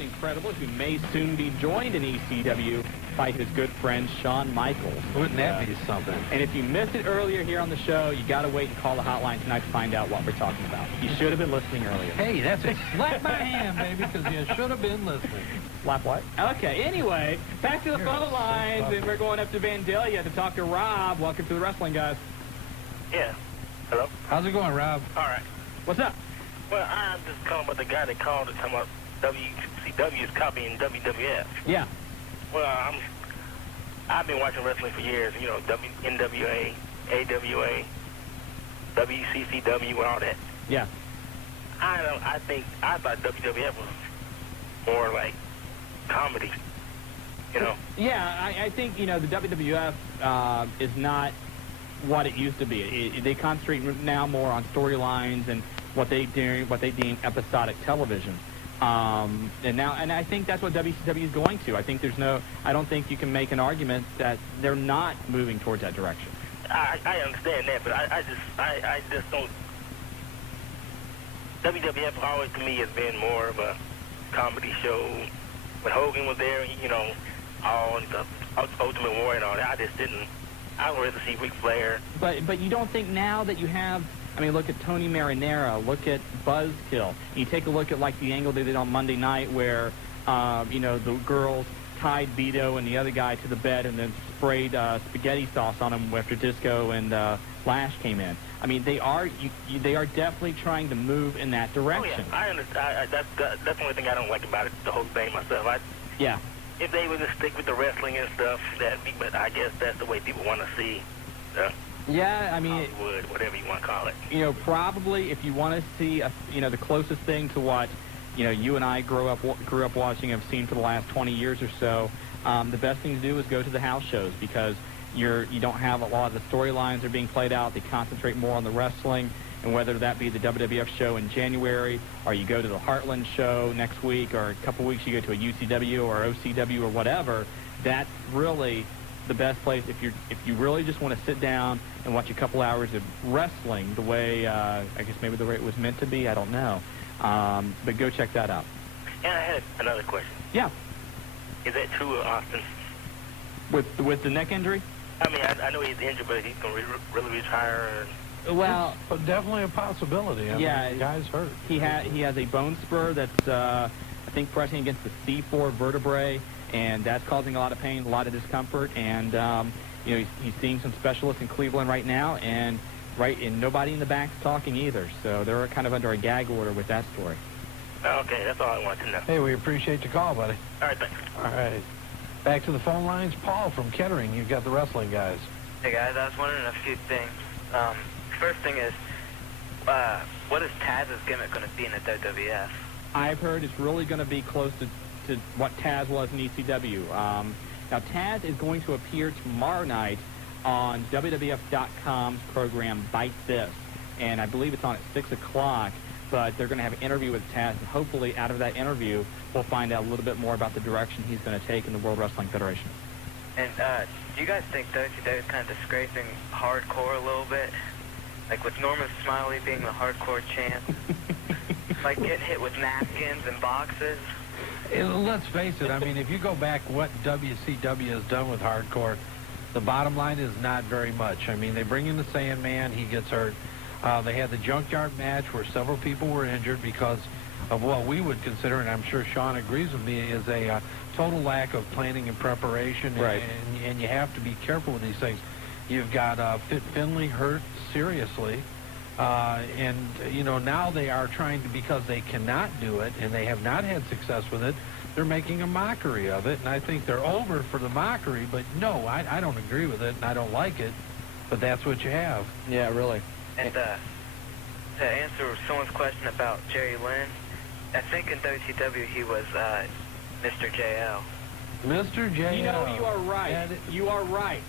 Incredible, who may soon be joined in ECW by his good friend Shawn Michaels. Wouldn't that be something? And if you missed it earlier here on the show, you got to wait and call the hotline tonight to find out what we're talking about. You should have been listening earlier. Hey, that's a slap my hand, baby, because you should have been listening. Slap what? Okay, anyway, back to the phone lines, and we're going up to Vandalia to talk to Rob. Welcome to the Wrestling Guys. Yeah. Hello? How's it going, Rob? All right. What's up? Well, I'm just calling about the guy that called to talk about WCW is copying WWF. Yeah. Well, I've been watching wrestling for years, you know, NWA, AWA, WCCW, and all that. Yeah. I thought WWF was more like comedy, you know. Yeah, I think, you know, the WWF is not what it used to be. They concentrate now more on storylines and what they deem episodic television. And I think that's what WCW is going to. I don't think you can make an argument that they're not moving towards that direction. I understand that, but I just don't. WWF always to me has been more of a comedy show. When Hogan was there, you know, all the Ultimate Warrior and all that, I would rather see Ric Flair. But you don't think now that you have, I mean, look at Tony Marinara, look at Buzzkill. You take a look at, like, the angle they did on Monday night where, you know, the girls tied Vito and the other guy to the bed and then sprayed spaghetti sauce on him after Disco and Flash came in. I mean, they are definitely trying to move in that direction. Oh, yeah, I understand. That's the only thing I don't like about it, the whole thing myself. Yeah. If they were to stick with the wrestling and stuff, but I guess that's the way people want to see. Yeah, I mean, Hollywood, whatever you want to call it. You know, probably if you want to see, the closest thing to what, you know, you and I grew up watching, have seen for the last 20 years or so, the best thing to do is go to the house shows because you don't have a lot of the storylines are being played out. They concentrate more on the wrestling, and whether that be the WWF show in January or you go to the Heartland show next week or a couple weeks you go to a UCW or OCW or whatever, that's really the best place if you really just want to sit down and watch a couple hours of wrestling the way I guess maybe the way it was meant to be. I don't know, but go check that out. And I had another question. Yeah. Is that true of Austin? With the neck injury? I mean, I know he's injured, but he's going to really retire. Well, but definitely a possibility. I mean, the guy's hurt. He has a bone spur that's I think pressing against the C4 vertebrae, and that's causing a lot of pain, a lot of discomfort. And you know, he's seeing some specialists in Cleveland right now, and nobody in the back's talking either. So they're kind of under a gag order with that story. Okay, that's all I wanted to know. Hey, we appreciate your call, buddy. All right, thanks. All right. Back to the phone lines. Paul from Kettering, you've got the Wrestling Guys. Hey, guys, I was wondering a few things. First thing is, what is Taz's gimmick going to be in the WWF? I've heard it's really going to be close to what Taz was in ECW. Now, Taz is going to appear tomorrow night on WWF.com's program Bite This, and I believe it's on at 6 o'clock, but they're going to have an interview with Taz, and hopefully out of that interview, we'll find out a little bit more about the direction he's going to take in the World Wrestling Federation. And do you guys think WCW is kind of disgracing hardcore a little bit? Like with Norman Smiley being the hardcore champ? Like getting hit with napkins and boxes? Let's face it, I mean, if you go back what WCW has done with hardcore, the bottom line is not very much. I mean, they bring in the Sandman, he gets hurt. They had the Junkyard match where several people were injured because of what we would consider, and I'm sure Shawn agrees with me, is a total lack of planning and preparation. Right. And you have to be careful with these things. You've got Fit Finley hurt seriously. And, you know, now they are trying to, because they cannot do it and they have not had success with it, they're making a mockery of it. And I think they're over for the mockery, but no, I don't agree with it and I don't like it. But that's what you have. Yeah, really. And to answer someone's question about Jerry Lynn, I think in WCW he was Mr. JL. Mr. JL. You know, you are right. You are right.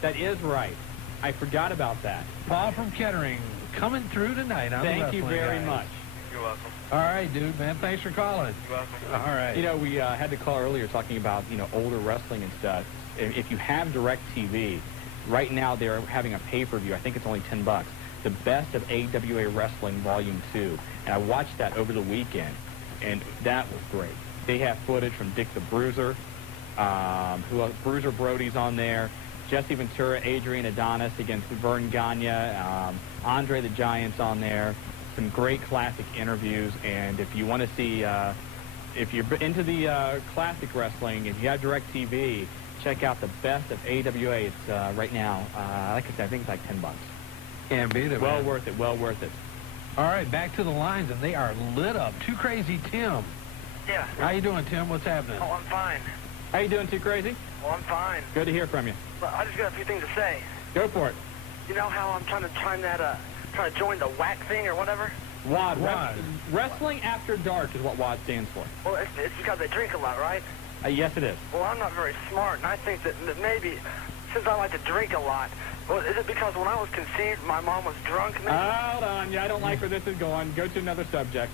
That is right. I forgot about that. Paul from Kettering coming through tonight. Thank you very much. You're welcome. All right, dude, man. Thanks for calling. You're welcome. All right. You know, we had to call earlier talking about, you know, older wrestling and stuff. If you have DirecTV, right now they're having a pay-per-view. I think it's only $10. The Best of AWA Wrestling Volume 2. And I watched that over the weekend, and that was great. They have footage from Dick the Bruiser, Bruiser Brody's on there, Jesse Ventura, Adrian Adonis against Vern Gagne, Andre the Giant's on there. Some great classic interviews, and if you want to see, if you're into the classic wrestling, if you have DirecTV, check out the best of AWA. It's right now, like I said, I think it's like $10. Can't beat it. Well worth it. Well worth it. All right, back to the lines, and they are lit up. Too Crazy Tim. Yeah. How you doing, Tim? What's happening? Oh, I'm fine. How you doing, Too Crazy? Well, I'm fine. Good to hear from you. Well, I just got a few things to say. Go for it. You know how I'm trying to join the WAC thing or whatever? WAD. Wrestling After Dark is what WAD stands for. Well, it's because they drink a lot, right? Yes, it is. Well, I'm not very smart, and I think that maybe, since I like to drink a lot, well, is it because when I was conceived, my mom was drunk? Maybe? Hold on. Yeah, I don't like where this is going. Go to another subject.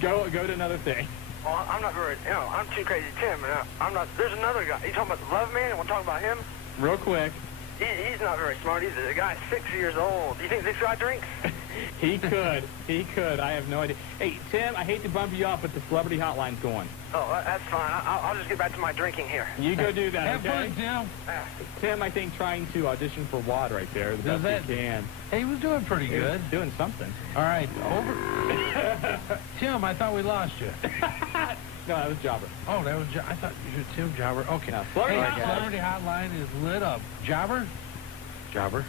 go to another thing. Well, I'm not very, I'm Too Crazy Tim, and I'm not, there's another guy. You talking about the Love Man? You want to talk about him? Real quick. He's not very smart. He's a guy 6 years old. Do you think this guy drinks? He could. He could. I have no idea. Hey, Tim, I hate to bump you off, but the celebrity hotline's going. Oh, that's fine. I'll just get back to my drinking here. You go do that, Have okay? fun, Tim. Tim, I think, trying to audition for WAD right there. The best he can. Hey, he was doing pretty good. Doing something. All right, over. Tim, I thought we lost you. No, that was Jobber. Oh, that was I thought you were Tim Jobber. Okay. No, Celebrity Hotline is lit up. Jobber? Jobber.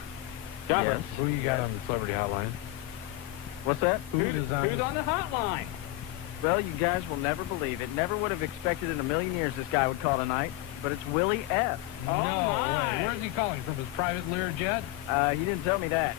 Yes. Who you got on the Celebrity Hotline? What's that? Who's on the hotline? Well, you guys will never believe it. Never would have expected in a million years this guy would call tonight, but it's Willie F. No way. Where's he calling? From his private Learjet? He didn't tell me that.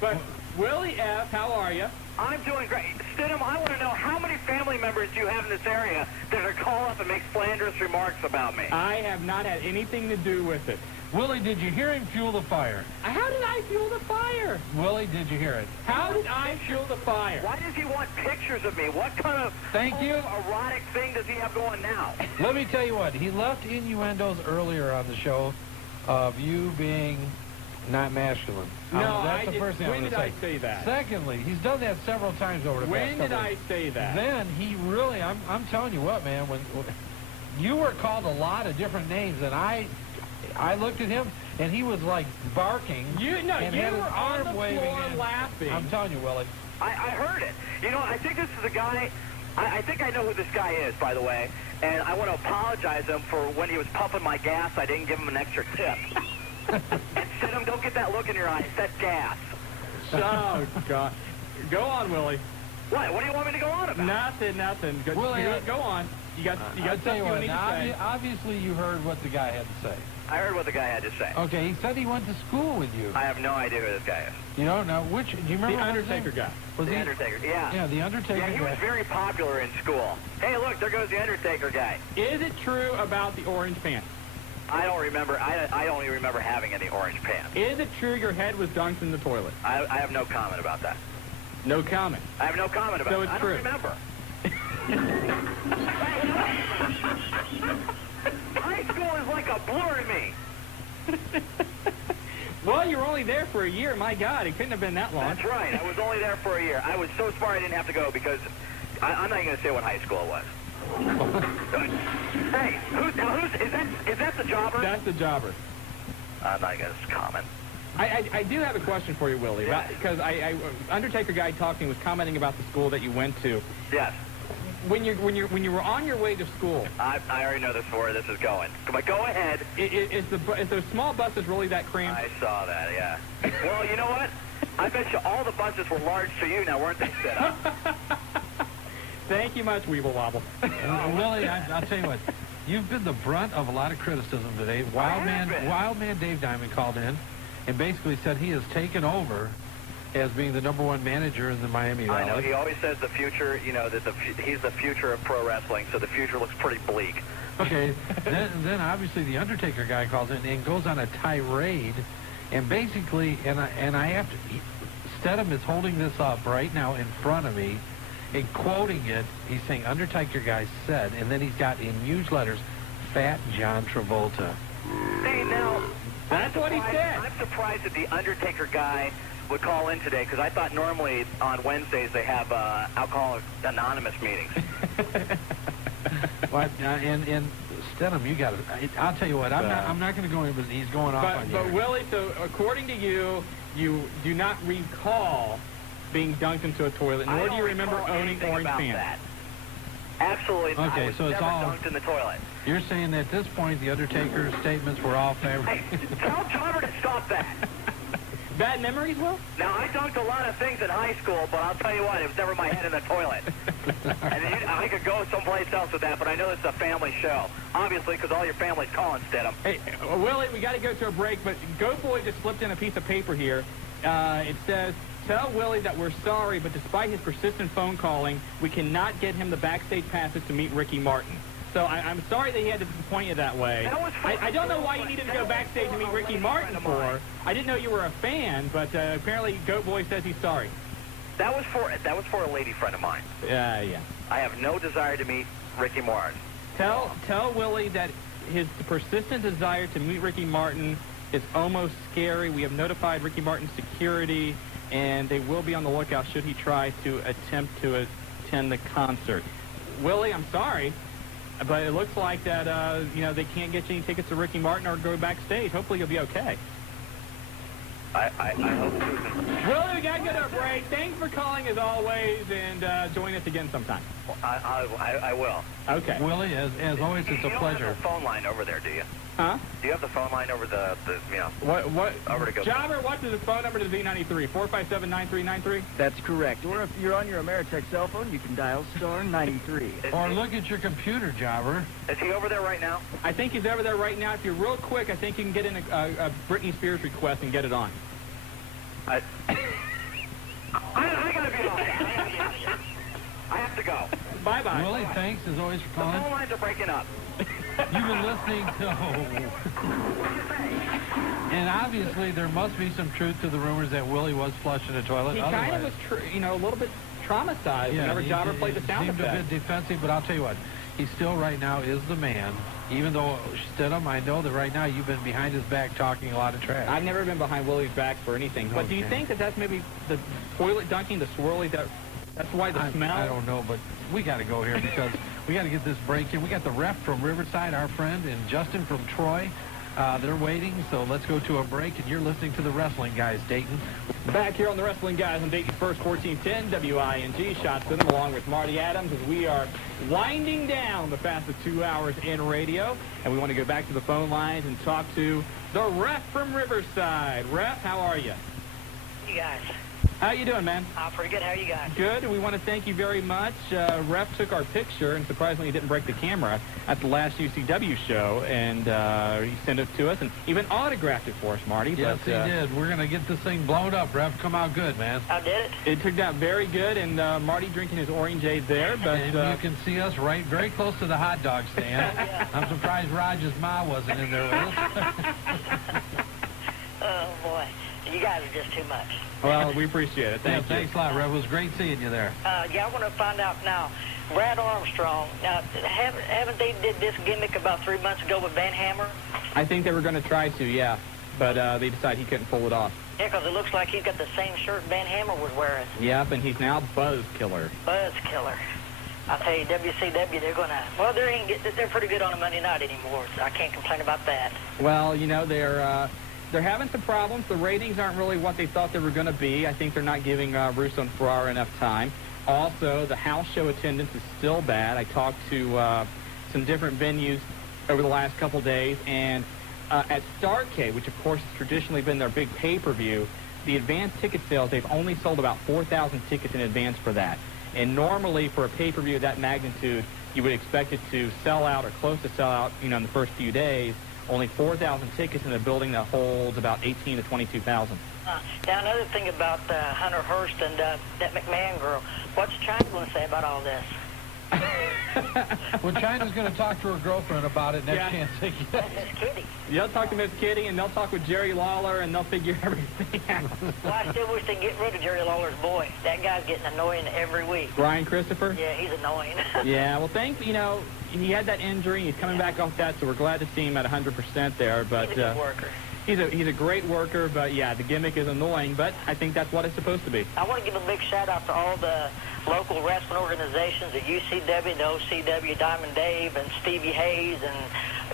But Willie F., how are you? I'm doing great. Stidham, I want to know how many family members do you have in this area that are call up and make slanderous remarks about me? I have not had anything to do with it. Willie, did you hear him fuel the fire? How did I fuel the fire? Willie, did you hear it? How did I fuel the fire? Why does he want pictures of me? What kind of erotic thing does he have going now? Let me tell you what. He left innuendos earlier on the show of you being not masculine. No, that's the first thing when I'm did gonna I say that? Secondly, he's done that several times over the past When did couple I say that? Then he really, I'm telling you what, man, when you were called a lot of different names, and I looked at him, and he was like barking. You and had were his on arm the waving floor and- laughing. I'm telling you, Willie. I heard it. You know, I think this is a guy, I think I know who this guy is, by the way, and I want to apologize to him for when he was pumping my gas, I didn't give him an extra tip. And Stidham, don't get that look in your eyes. That's gas. Oh, God. Go on, Willie. What? What do you want me to go on about? Nothing. Go, Willie, go on. You got I'll tell something you you what, need to say. obviously you heard what the guy had to say. I heard what the guy had to say. Okay, he said he went to school with you. I have no idea who this guy is. You know, now, do you remember The what his Undertaker name? guy. Was The he? Undertaker, yeah. Yeah, the Undertaker Yeah, he guy. was very popular in school. Hey, look, there goes the Undertaker guy. Is it true about the orange pants? I don't remember. I don't even remember having any orange pants. Is it true your head was dunked in the toilet? I have no comment about that. No comment. I have no comment about So it. it's I true. don't remember. High school is like a blur to me. Well, you were only there for a year. My God, it couldn't have been that long. That's right. I was only there for a year. I was so smart I didn't have to go because I'm not going to say what high school it was. Hey, is that the Jobber? That's the Jobber. I'm not going to comment. I do have a question for you, Willie, Yeah. because Undertaker guy talking was commenting about the school that you went to. Yes. When you were on your way to school, I already know where this is going. But go ahead. is those small buses really that cramped? I saw that, yeah. Well, you know what? I bet you all the buses were large to you now, weren't they, Stidham? Thank you much, Weeble Wobble. Willie, I'll tell you what. You've been the brunt of a lot of criticism today. Wildman Dave Diamond called in and basically said he has taken over as being the #1 manager in the Miami Valley. I know. He always says the future, you know, that he's the future of pro wrestling, so the future looks pretty bleak. Okay, then obviously the Undertaker guy calls in and goes on a tirade, and basically, and I have to, Stidham is holding this up right now in front of me, and quoting it. He's saying Undertaker guy said, and then he's got in huge letters, Fat John Travolta. See, now, That's what he said. I'm surprised that the Undertaker guy would call in today, because I thought normally on Wednesdays they have Alcoholics Anonymous meetings. But, and Stidham, you got to. I'll tell you what. I'm not going to go in, but he's going off on you. But Willie, so according to you, you do not recall being dunked into a toilet, nor do you remember owning orange pants. That. Absolutely not. Okay, I was so it's never all dunked in the toilet. You're saying that at this point the Undertaker's statements were all favorable. Hey, tell Jobber to stop that. Bad memories, Will? Now, I dunked a lot of things in high school, but I'll tell you what, it was never my head in the toilet. And I could go someplace else with that, but I know this is a family show. Obviously, because all your family's calling, Stidham. Hey, Willie, we got to go to a break, but Go Boy just slipped in a piece of paper here. It says, tell Willie that we're sorry, but despite his persistent phone calling, we cannot get him the backstage passes to meet Ricky Martin. So I'm sorry that he had to disappoint you that way. I don't know why you needed to go backstage to meet Ricky Martin for. I didn't know you were a fan, but apparently Goat Boy says he's sorry. That was for a lady friend of mine. Yeah. I have no desire to meet Ricky Martin. Tell Willie that his persistent desire to meet Ricky Martin is almost scary. We have notified Ricky Martin's security, and they will be on the lookout should he try to attempt to attend the concert. Willie, I'm sorry. But it looks like that, they can't get you any tickets to Ricky Martin or go backstage. Hopefully you'll be okay. I hope so. Willie, we got to go to a break. Thanks for calling as always, and join us again sometime. I will. Okay. Willie, as always, it's a pleasure. You don't have the phone line over there, do you? Huh? Do you have the phone line over the What? over to go? Jobber, what's the phone number to Z93? 457-9393? That's correct. Or if you're on your Ameritech cell phone, you can dial star 93. Or look at your computer, Jobber. Is he over there right now? I think he's over there right now. If you're real quick, I think you can get in a Britney Spears request and get it on. I gotta be off. I have to go. Bye-bye. Willie, thanks as always for The calling. phone lines are breaking up. You've been listening to... And obviously there must be some truth to the rumors that Willie was flushed in the toilet. He kind of was, a little bit traumatized whenever Jobber played the sound effect. He seemed a bit defensive, but I'll tell you what. He still right now is the man. Even though, Stidham, I know that right now you've been behind his back talking a lot of trash. I've never been behind Willie's back for anything. But do you think that that's maybe the toilet dunking, the swirly, that's why the smell? I don't know, but we got to go here because we got to get this break in. We got the ref from Riverside, our friend, and Justin from Troy. They're waiting, so let's go to a break, and you're listening to the Wrestling Guys, Dayton. Back here on the Wrestling Guys on Dayton First 1410 WING. Shots to them along with Marty Adams as we are winding down the fastest 2 hours in radio. And we want to go back to the phone lines and talk to the ref from Riverside. Ref, how are you? You guys. How you doing, man? Pretty good. How are you guys? Good. We want to thank you very much. Ref took our picture, and surprisingly he didn't break the camera at the last UCW show, and he sent it to us and even autographed it for us, Marty. Yes, but, he did. We're going to get this thing blown up, Ref. Come out good, man. I did it. It turned out very good, and Marty drinking his orangeade there. But and you can see us right very close to the hot dog stand. Yeah. I'm surprised Raj's ma wasn't in there with us. Oh, boy. You guys are just too much. Well, we appreciate it. Thank you. Thanks a lot, Rev. It was great seeing you there. Yeah, I want to find out now. Brad Armstrong, now, haven't they did this gimmick about 3 months ago with Van Hammer? I think they were going to try to, yeah. But they decided he couldn't pull it off. Yeah, because it looks like he's got the same shirt Van Hammer was wearing. Yep, and he's now Buzz Killer. Buzz Killer. I tell you, WCW, they're going to... Well, they're pretty good on a Monday night anymore, so I can't complain about that. Well, they're having some problems. The ratings aren't really what they thought they were going to be. I think they're not giving Russo and Ferrara enough time. Also, the house show attendance is still bad. I talked to some different venues over the last couple days, and at Starrcade, which of course has traditionally been their big pay-per-view, the advanced ticket sales, they've only sold about 4,000 tickets in advance for that. And normally for a pay-per-view of that magnitude, you would expect it to sell out or close to sell out, in the first few days. Only 4,000 tickets in a building that holds about 18 to 22,000. Now, another thing about Hunter Hearst and that McMahon girl, what's China going to say about all this? Well, China's going to talk to her girlfriend about it next chance they get. Miss Kitty. They'll talk to Miss Kitty, and they'll talk with Jerry Lawler, and they'll figure everything out. Well, I still wish they'd get rid of Jerry Lawler's boy. That guy's getting annoying every week. Brian Christopher? Yeah, he's annoying. Yeah, well, he had that injury. He's coming back off that, so we're glad to see him at 100% there. But He's a good worker. He's a great worker, but yeah, the gimmick is annoying, but I think that's what it's supposed to be. I want to give a big shout-out to all the local wrestling organizations, the UCW, the OCW, Diamond Dave, and Stevie Hayes, and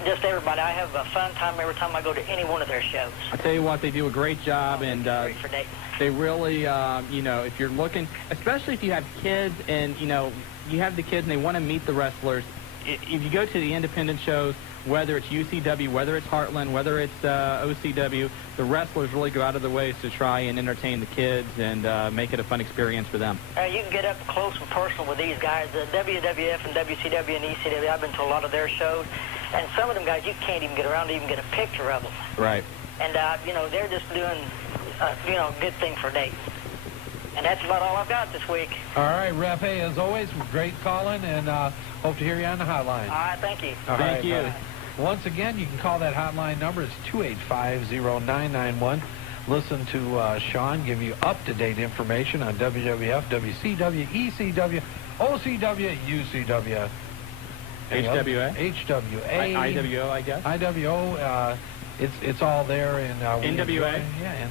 just everybody. I have a fun time every time I go to any one of their shows. I tell you what, they do a great job, and great for Dayton. they really, you know, if you're looking, especially if you have kids and, you know, you have the kids and they want to meet the wrestlers, if you go to the independent shows, whether it's UCW, whether it's Heartland, whether it's OCW, the wrestlers really go out of their ways to try and entertain the kids and make it a fun experience for them. You can get up close and personal with these guys. The WWF and WCW and ECW, I've been to a lot of their shows, and some of them guys, you can't even get around to even get a picture of them. Right. And, you know, they're just doing, you know, a good thing for Dayton. And that's about all I've got this week. All right, Ref. Hey, as always, great calling, and hope to hear you on the hotline. All right, thank you. Thank you. Once again, you can call that hotline number. It's 285-0991. Listen to Shawn give you up-to-date information on WWF, WCW, ECW, OCW, UCW. HWA? HWA. IWO, I guess. IWO. It's all there. And NWA.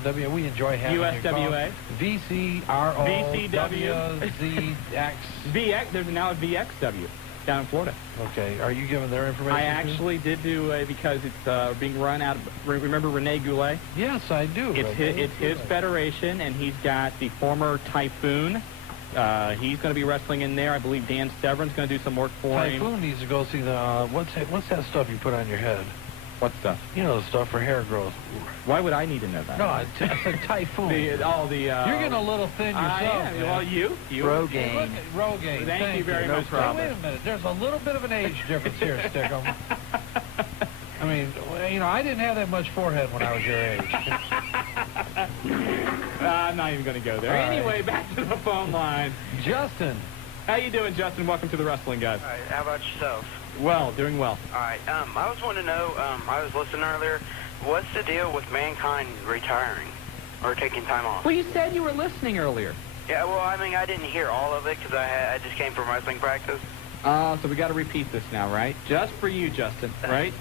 NWA. We enjoy having USWA. you call. VCRO. VCW. WZX. VX. There's now a VXW down in Florida. Okay. Are you giving their information? I actually did do because it's being run out of. Remember Rene Goulet? Yes, I do. It's his federation, and he's got the former Typhoon. He's going to be wrestling in there. I believe Dan Severin's going to do some work for him. Typhoon needs to go see the what's that stuff you put on your head? What stuff? You know, the stuff for hair growth. Why would I need to know that? No, I said Typhoon. You're getting a little thin yourself. I am. Well, you. Rogaine. Look at Rogaine. Thank you very much, Hey, Robert. wait a minute. There's a little bit of an age difference here, Stickum. I mean, you know, I didn't have that much forehead when I was your age. I'm not even going to go there. All right. Anyway, back to the phone line. Justin. How you doing, Justin? Welcome to the Wrestling Guys. All right, how about yourself? Well, doing well. All right, I was wanting to know, I was listening earlier, what's the deal with Mankind retiring or taking time off? Well, you said you were listening earlier. Yeah, well, I mean, I didn't hear all of it because I just came from wrestling practice. So we got to repeat this now, right? Just for you, Justin, right?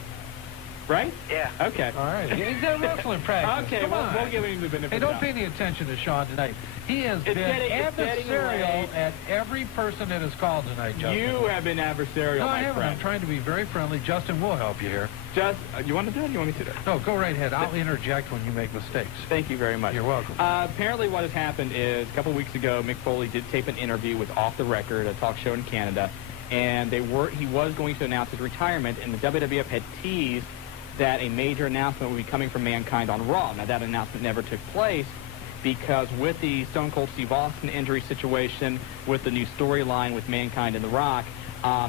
Right? Yeah. Okay. All right. He's at wrestling practice. Okay, Come on. we'll give him the benefit Hey, of the don't doubt. pay any attention to Shawn tonight. He has been getting adversarial late. at every person that has called tonight, Justin. You have been adversarial, No, I my haven't. friend. I'm trying to be very friendly. Justin will help you here. You want to do it or you want me to do it? No, go right ahead. I'll interject when you make mistakes. Thank you very much. You're welcome. Apparently what has happened is a couple weeks ago, Mick Foley did tape an interview with Off the Record, a talk show in Canada, and he was going to announce his retirement, and the WWF had teased that a major announcement would be coming from Mankind on Raw. Now, that announcement never took place because with the Stone Cold Steve Austin injury situation, with the new storyline with Mankind and The Rock,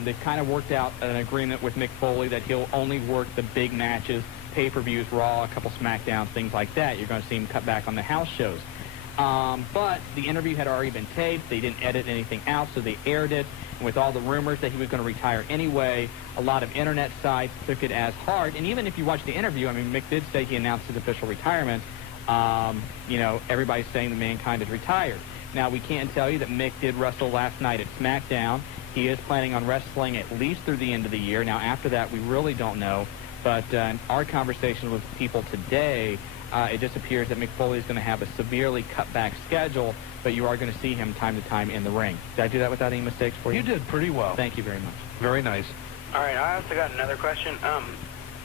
they've kind of worked out an agreement with Mick Foley that he'll only work the big matches, pay-per-views, Raw, a couple SmackDowns, things like that. You're going to see him cut back on the house shows. But the interview had already been taped. They didn't edit anything out, so they aired it. And with all the rumors that he was going to retire anyway, a lot of internet sites took it as hard. And even if you watch the interview, I mean, Mick did say he announced his official retirement. You know, everybody's saying that Mankind is retired. Now, we can't tell you that Mick did wrestle last night at SmackDown. He is planning on wrestling at least through the end of the year. Now, after that, we really don't know. But in our conversation with people today, it just appears that Mick Foley is going to have a severely cut-back schedule, but you are going to see him time to time in the ring. Did I do that without any mistakes for you? You did pretty well. Thank you very much. Very nice. All right, I also got another question.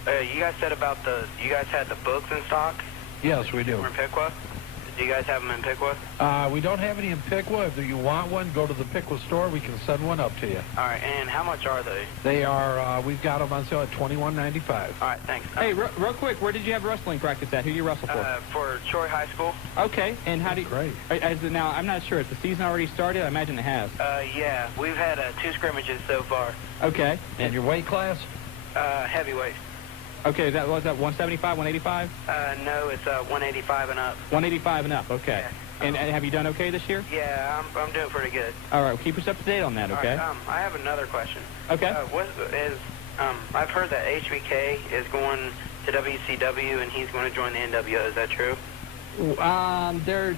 You guys said about you guys had the books in stock? Yes, we do. From Piqua? Do you guys have them in Piqua? We don't have any in Piqua. If you want one, go to the Piqua store. We can send one up to you. All right, and how much are they? They are, we've got them on sale at $21.95. All right, thanks. Hey, real quick, where did you have wrestling practice at? Who you wrestle for? For Troy High School. Okay, and how do you... Great. Now, I'm not sure. Has the season already started? I imagine it has. Yeah, we've had 2 scrimmages so far. Okay. And your weight class? Heavyweight. Okay, was that 175, 185? No, it's 185 and up. 185 and up, okay. Yeah. And have you done okay this year? Yeah, I'm doing pretty good. All right, well, keep us up to date on that, okay? All right, I have another question. Okay. I've heard that HBK is going to WCW and he's going to join the NWO. Is that true? There's,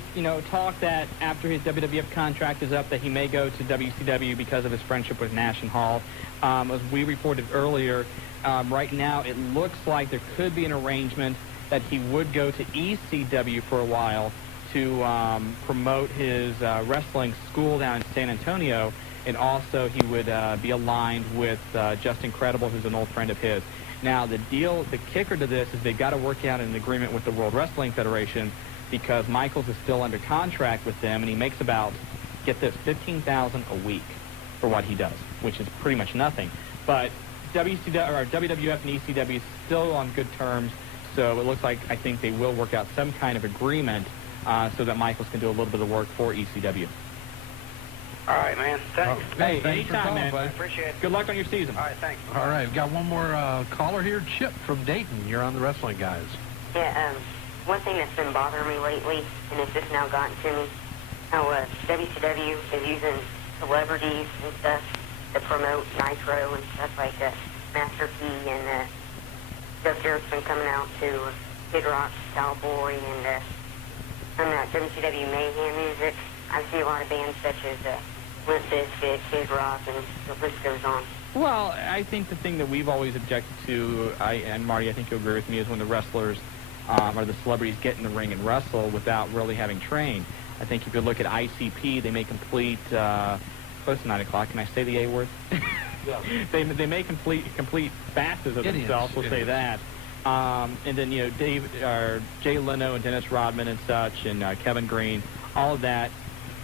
talk that after his WWF contract is up that he may go to WCW because of his friendship with Nash and Hall. As we reported earlier, right now it looks like there could be an arrangement that he would go to ECW for a while to promote his wrestling school down in San Antonio, and also he would be aligned with Justin Credible, who's an old friend of his. Now, the kicker to this is they've got to work out an agreement with the World Wrestling Federation, because Michaels is still under contract with them, and he makes about, get this, $15,000 a week for what he does, which is pretty much nothing. But WWF and ECW is still on good terms, so it looks like I think they will work out some kind of agreement so that Michaels can do a little bit of work for ECW. All right, man. Thanks. Hey, thanks anytime, for calling, man. buddy. Appreciate it. Good luck on your season. All right, thanks. All right, we've got one more caller here. Chip from Dayton. You're on the Wrestling Guys. Yeah, one thing that's been bothering me lately, and it's just now gotten to me, how WCW is using celebrities and stuff to promote Nitro and stuff like that. Master P and Jeff Jarrett's been coming out to Kid Rock, Cowboy, and some of that WCW Mayhem music. I see a lot of bands such as Limp Bizkit, Kid Rock, and the list goes on. Well, I think the thing that we've always objected to, and Marty, I think you'll agree with me, is when the wrestlers or the celebrities get in the ring and wrestle without really having trained. I think if you look at ICP, they may complete, close to 9 o'clock, can I say the A word? Yeah. They may complete bastards of themselves, we'll say that. And then, you know, Jay Leno and Dennis Rodman and such, and Kevin Green, all of that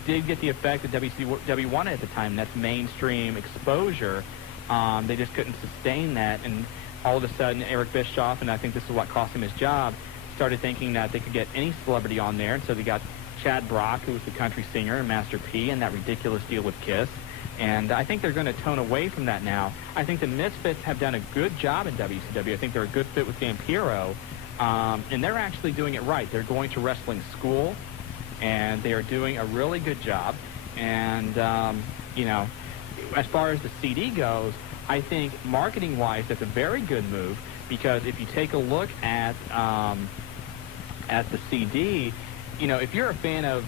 did get the effect that WCW wanted at the time. That's mainstream exposure. They just couldn't sustain that, and all of a sudden Eric Bischoff, and I think this is what cost him his job, started thinking that they could get any celebrity on there, and so they got Chad Brock, who was the country singer, and Master P, and that ridiculous deal with Kiss. And I think they're going to tone away from that now. I think the Misfits have done a good job in WCW. I think they're a good fit with Vampiro, and they're actually doing it right. They're going to wrestling school, and they are doing a really good job. And, you know, as far as the CD goes, I think marketing-wise, that's a very good move, because if you take a look at the CD, you know, if you're a fan of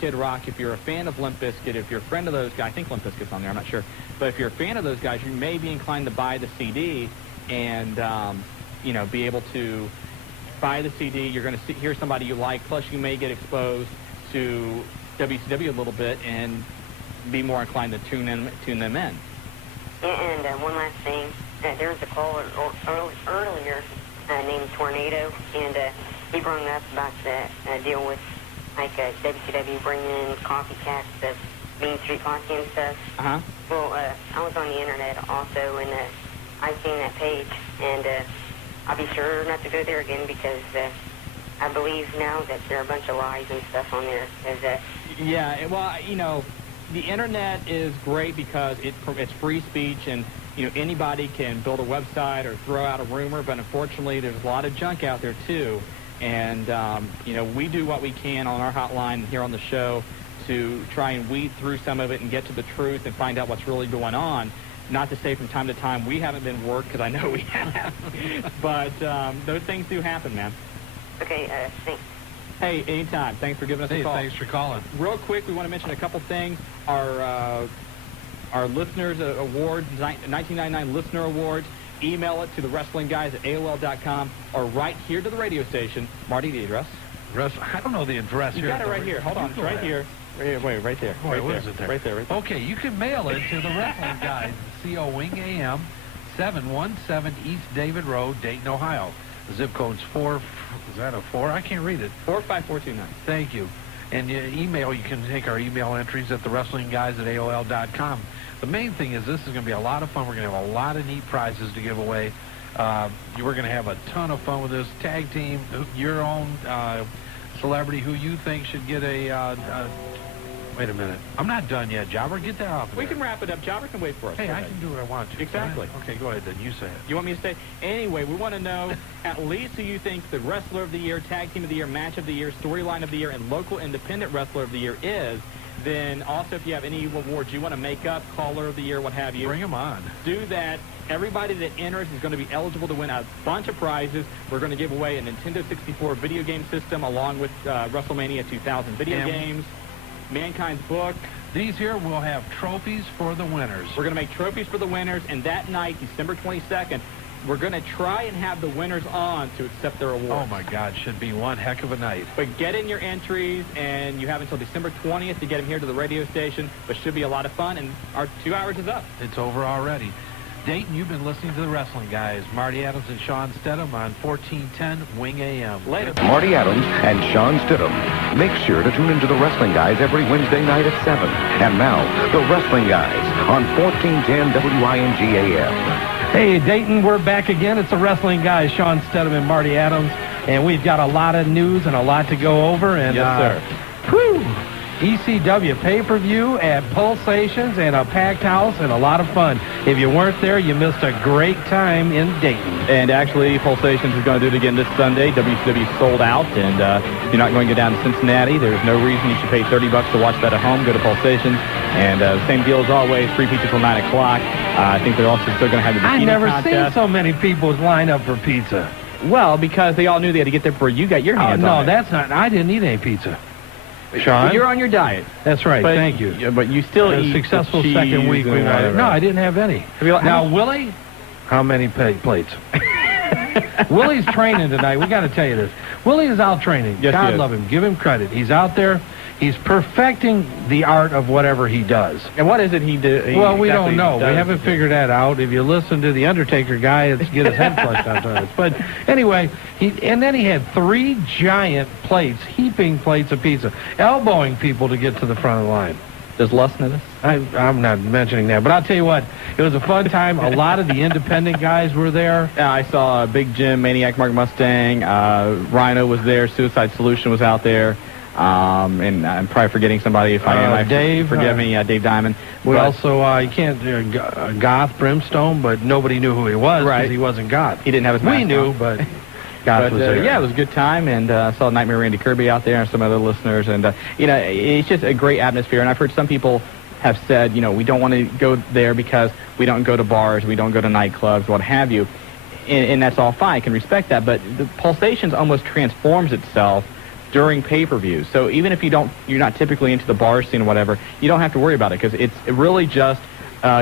Kid Rock, if you're a fan of Limp Bizkit, if you're a friend of those guys, I think Limp Bizkit's on there, I'm not sure, but if you're a fan of those guys, you may be inclined to buy the CD and, you know, be able to buy the CD. You're going to hear somebody you like, plus you may get exposed to WCW a little bit and be more inclined to tune them in. And one last thing, there was a caller earlier named Tornado, and he brought up about the deal with like WCW bringing in copycats of Mean Street Posse and stuff. Uh-huh. Well, I was on the internet also, and I seen that page, and I'll be sure not to go there again, because I believe now that there are a bunch of lies and stuff on there. Yeah, well, you know, the internet is great because it's free speech, and, you know, anybody can build a website or throw out a rumor, but unfortunately there's a lot of junk out there too. And, you know, we do what we can on our hotline here on the show to try and weed through some of it and get to the truth and find out what's really going on. Not to say from time to time we haven't been worked, because I know we have. But those things do happen, man. Okay, thanks. Hey, anytime. Thanks for giving us a call. Thanks for calling. Real quick, we want to mention a couple things. Our listeners awards, 1999 listener awards. Email it to the wrestling guys at AOL.com, or right here to the radio station. Marty, the address? I don't know the address You here. got it right here. Hold on. It's right here. Wait, right there. Wait, Right what there. is it there? Right there. Right there. Okay, you can mail it to the Wrestling Guys, CO Wing AM, 717 East David Road, Dayton, Ohio. The zip code's 4. Is that a 4? I can't read it. 45429. Thank you. And email, you can take our email entries at thewrestlingguys@AOL.com. The main thing is this is going to be a lot of fun. We're going to have a lot of neat prizes to give away. We're going to have a ton of fun with this. Tag team, your own celebrity who you think should get a... wait a minute. I'm not done yet, Jobber. Get that off of We there. can wrap it up. Jobber can wait for us. Hey, I can do what I want to. Exactly. Okay, go ahead then. You say it. You want me to say? Anyway, we want to know at least who you think the Wrestler of the Year, Tag Team of the Year, Match of the Year, Storyline of the Year, and Local Independent Wrestler of the Year is. Then also, if you have any awards you want to make up, Caller of the Year, what have you. Bring them on. Do that. Everybody that enters is going to be eligible to win a bunch of prizes. We're going to give away a Nintendo 64 video game system along with WrestleMania 2000 video games, Mankind's book. These here will have trophies for the winners. We're going to make trophies for the winners, and that night, December 22nd, we're going to try and have the winners on to accept their awards. Oh, my God. Should be one heck of a night. But get in your entries, and you have until December 20th to get them here to the radio station. But should be a lot of fun, and our 2 hours is up. It's over already. Dayton, you've been listening to the Wrestling Guys. Marty Adams and Shawn Stedham on 1410 Wing AM. Later. Marty Adams and Shawn Stedham. Make sure to tune into the Wrestling Guys every Wednesday night at 7. And now, the Wrestling Guys on 1410 WING AM. Hey, Dayton, we're back again. It's the Wrestling Guys, Shawn Stedham and Marty Adams. And we've got a lot of news and a lot to go over. And, yes, sir. Whew! ECW pay-per-view at Pulsations and a packed house and a lot of fun. If you weren't there, you missed a great time in Dayton. And actually, Pulsations is going to do it again this Sunday. WCW sold out, and you're not going to go down to Cincinnati. There's no reason you should pay $30 to watch that at home. Go to Pulsations. And same deal as always, free pizza till 9 o'clock. I think they're also still going to have the bikini I've never contest. seen so many people line up for pizza. Well, because they all knew they had to get there before you got your hands on it. No, that's not. I didn't eat any pizza. Shawn? But you're on your diet. That's right. But, thank you. Yeah, but you still eat a successful the second cheese week. and whatever. No, I didn't have any. Now, Willie, how many plates? Willie's training tonight. We got to tell you this. Willie is out training. Yes, God love him. Give him credit. He's out there. He's perfecting the art of whatever he does. And what is it he do? Well, we don't know. We haven't figured that out. If you listen to the Undertaker guy, it's get his head flushed sometimes. But anyway, and then he had 3 giant plates, heaping plates of pizza, elbowing people to get to the front of the line. Does Lust know this? I'm not mentioning that, but I'll tell you what, it was a fun time. A lot of the independent guys were there. I saw Big Jim, Maniac Mark Mustang, Rhino was there, Suicide Solution was out there. And I'm probably forgetting somebody. If I am, Dave, forgive me, Dave Diamond. We also, you can't, Goth Brimstone, but nobody knew who he was because he wasn't Goth. He didn't have his mask We knew, on. but Goth was there. Yeah, it was a good time, and I saw Nightmare Randy Kirby out there and some other listeners, and, it's just a great atmosphere, and I've heard some people have said, we don't want to go there because we don't go to bars, we don't go to nightclubs, what have you, and that's all fine. I can respect that, but the Pulsations almost transforms itself during pay-per-views. So even if you're not typically into the bar scene or whatever, you don't have to worry about it because it's really just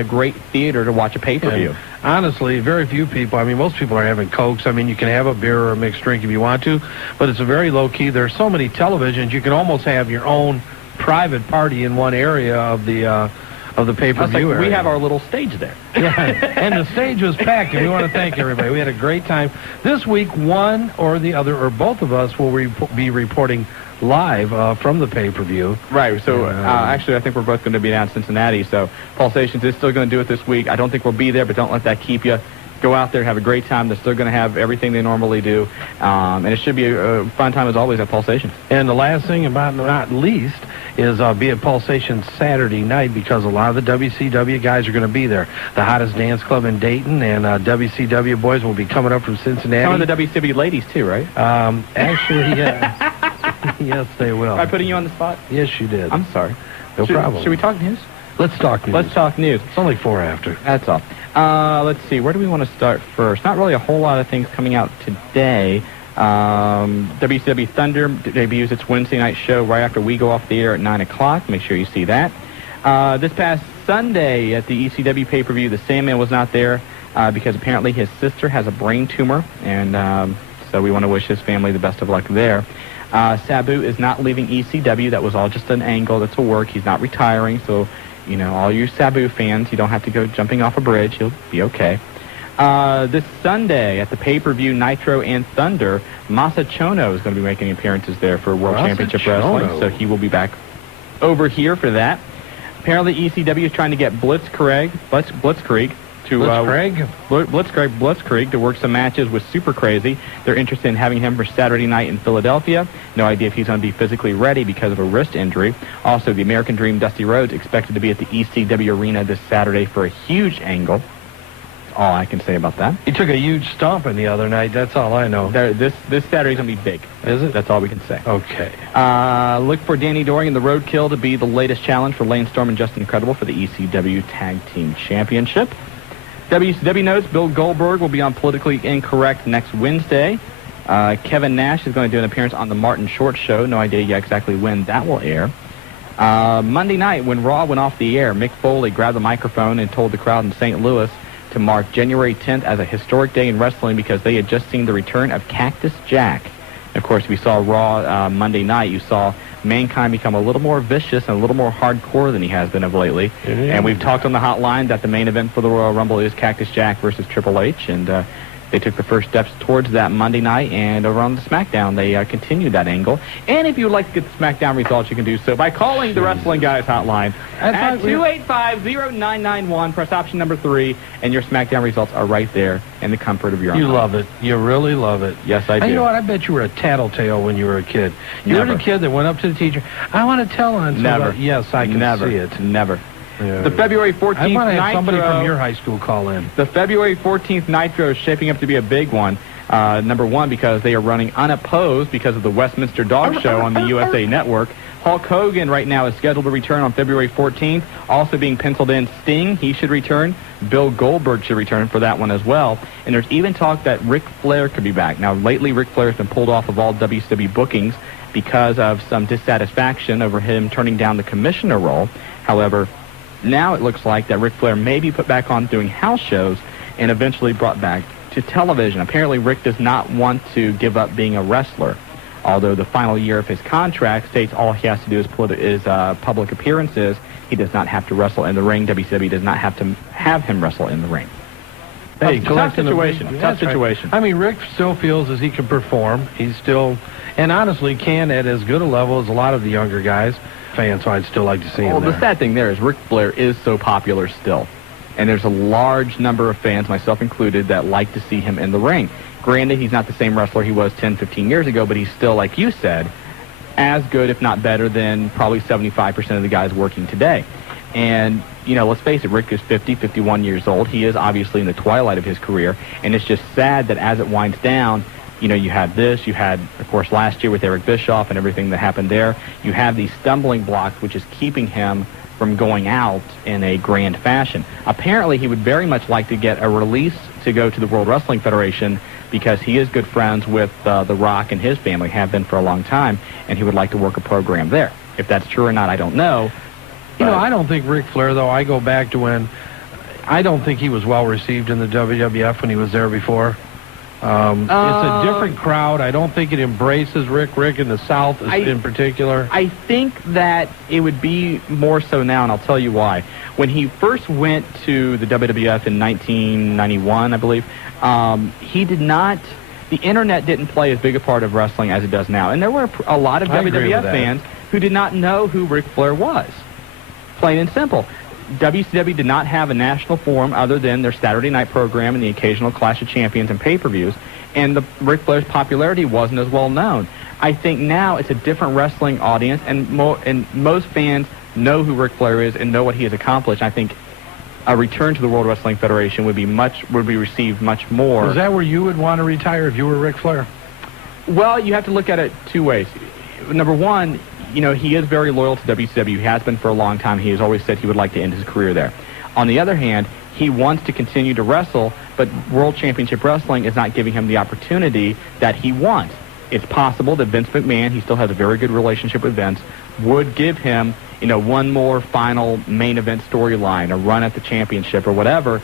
great theater to watch a pay-per-view. Honestly, very few people, most people are having Cokes. You can have a beer or a mixed drink if you want to, but it's a very low-key. There's so many televisions, you can almost have your own private party in one area of the pay-per-view area. We have our little stage there. Yeah, and the stage was packed, and we want to thank everybody. We had a great time. This week, one or the other, or both of us, will be reporting live from the pay-per-view. Right, so actually I think we're both going to be down in Cincinnati, so Pulsations is still going to do it this week. I don't think we'll be there, but don't let that keep you. Go out there, have a great time. They're still going to have everything they normally do, and it should be a fun time as always at Pulsations. And the last thing, about not least, is be at Pulsations Saturday night because a lot of the WCW guys are going to be there. The Hottest Dance Club in Dayton and WCW boys will be coming up from Cincinnati. Some of the WCW ladies too, right? Actually, yes. Yes, they will. Am I putting you on the spot? Yes, you did. I'm sorry. No problem. Should we talk news? Let's talk news. Let's talk news. It's only 4 after. That's all. Let's see. Where do we want to start first? Not really a whole lot of things coming out today. WCW Thunder debuts its Wednesday night show right after we go off the air at 9 o'clock. Make sure you see that. This past Sunday at the ECW pay-per-view, the Sandman was not there because apparently his sister has a brain tumor, and so we want to wish his family the best of luck there. Sabu is not leaving ECW. That was all just an angle. That's a work. He's not retiring, so all you Sabu fans, you don't have to go jumping off a bridge. He'll be okay. This Sunday at the pay-per-view Nitro and Thunder, Masa Chono is going to be making appearances there for World Championship Wrestling, so he will be back over here for that. Apparently ECW is trying to get Blitzkrieg to work some matches with Super Crazy. They're interested in having him for Saturday night in Philadelphia. No idea if he's going to be physically ready because of a wrist injury. Also, the American Dream Dusty Rhodes expected to be at the ECW Arena this Saturday for a huge angle. That's all I can say about that. He took a huge stomping the other night. That's all I know. This Saturday's going to be big. Is it? That's all we can say. Okay. Look for Danny Doring and the Roadkill to be the latest challenge for Lane Storm and Justin Credible for the ECW Tag Team Championship. WCW notes Bill Goldberg will be on Politically Incorrect next Wednesday. Kevin Nash is going to do an appearance on the Martin Short Show. No idea yet exactly when that will air. Monday night, when Raw went off the air, Mick Foley grabbed the microphone and told the crowd in St. Louis to mark January 10th as a historic day in wrestling because they had just seen the return of Cactus Jack. Of course, we saw Raw Monday night. You saw Mankind become a little more vicious and a little more hardcore than he has been of lately. And we've talked on the hotline that the main event for the Royal Rumble is Cactus Jack versus Triple H, and they took the first steps towards that Monday night, and over on the SmackDown, they continued that angle. And if you would like to get the SmackDown results, you can do so by calling the Wrestling Guys hotline at 285-0991. Press option number 3, and your SmackDown results are right there in the comfort of your own home. You love it. You really love it. Yes, I do. And you know what? I bet you were a tattletale when you were a kid. You were the kid that went up to the teacher, I want to tell on Never. Yes, I can see it. Never. Yeah. The February 14th I want to have Nitro, somebody from your high school call in. The February 14th Nitro is shaping up to be a big one. Number one, because they are running unopposed because of the Westminster Dog Show on the USA Network. Hulk Hogan right now is scheduled to return on February 14th. Also being penciled in, Sting, he should return. Bill Goldberg should return for that one as well. And there's even talk that Ric Flair could be back. Now, lately, Ric Flair has been pulled off of all WCW bookings because of some dissatisfaction over him turning down the commissioner role. However, now it looks like that Ric Flair may be put back on doing house shows and eventually brought back to television. Apparently, Ric does not want to give up being a wrestler, although the final year of his contract states all he has to do is public appearances. He does not have to wrestle in the ring. WCW does not have to have him wrestle in the ring. Hey, tough situation. Tough situation. Right. I mean, Ric still feels as he can perform. He's still, and honestly, can at as good a level as a lot of the younger guys. Fans, so I'd still like to see him there. The sad thing there is Ric Flair is so popular still. And there's a large number of fans, myself included, that like to see him in the ring. Granted, he's not the same wrestler he was 10, 15 years ago, but he's still, like you said, as good, if not better, than probably 75% of the guys working today. And, you know, let's face it, Ric is 50, 51 years old. He is obviously in the twilight of his career. And it's just sad that as it winds down, you know, you had this, you had, of course, last year with Eric Bischoff and everything that happened there. You have these stumbling blocks, which is keeping him from going out in a grand fashion. Apparently, he would very much like to get a release to go to the World Wrestling Federation because he is good friends with The Rock and his family, have been for a long time, and he would like to work a program there. If that's true or not, I don't know. You know, I don't think Ric Flair, though, I go back to when I don't think he was well received in the WWF when he was there before. It's a different crowd. I don't think it embraces Ric in the South in particular. I think that it would be more so now, and I'll tell you why. When he first went to the WWF in 1991, I believe, he did not... The Internet didn't play as big a part of wrestling as it does now. And there were a lot of WWF fans who did not know who Ric Flair was. Plain and simple. WCW did not have a national forum other than their Saturday night program and the occasional Clash of Champions and pay-per-views, and the Ric Flair's popularity wasn't as well known. I think now it's a different wrestling audience, and most fans know who Ric Flair is and know what he has accomplished. I think a return to the World Wrestling Federation would be received much more. Is that where you would want to retire if you were Ric Flair? Well, you have to look at it two ways. Number one, you know, he is very loyal to WCW. He has been for a long time. He has always said he would like to end his career there. On the other hand, he wants to continue to wrestle, but World Championship Wrestling is not giving him the opportunity that he wants. It's possible that Vince McMahon, he still has a very good relationship with Vince, would give him, you know, one more final main event storyline, a run at the championship or whatever.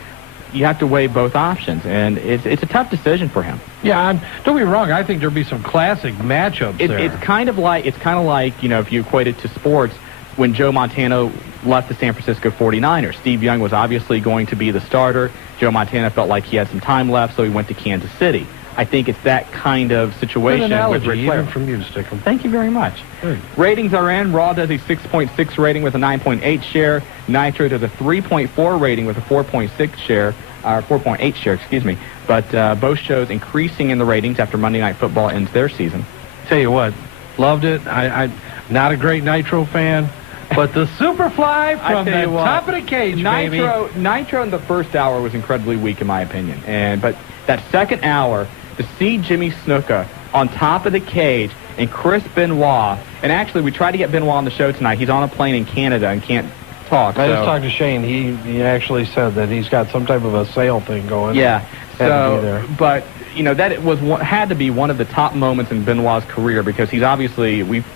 You have to weigh both options, and it's a tough decision for him. Yeah, don't be wrong. I think there'll be some classic matchups there. It's kind of like, you know, if you equate it to sports, when Joe Montana left the San Francisco 49ers. Steve Young was obviously going to be the starter. Joe Montana felt like he had some time left, so he went to Kansas City. I think it's that kind of situation with Ric Flair. Even from you, Stickum. Thank you very much. Good. Ratings are in. Raw does a 6.6 rating with a 9.8 share. Nitro does a 3.4 rating with a 4.6 share. 4.8 share, excuse me. But both shows increasing in the ratings after Monday Night Football ends their season. Tell you what, loved it. I'm not a great Nitro fan, but the Superfly from the top of the cage, Nitro in the first hour was incredibly weak, in my opinion. But that second hour, to see Jimmy Snuka on top of the cage and Chris Benoit, and actually we tried to get Benoit on the show tonight. He's on a plane in Canada and can't talk. I just talked to Shane. He actually said that he's got some type of a sale thing going. Yeah. Had to be there. But you know, that had to be one of the top moments in Benoit's career, because he's obviously, we've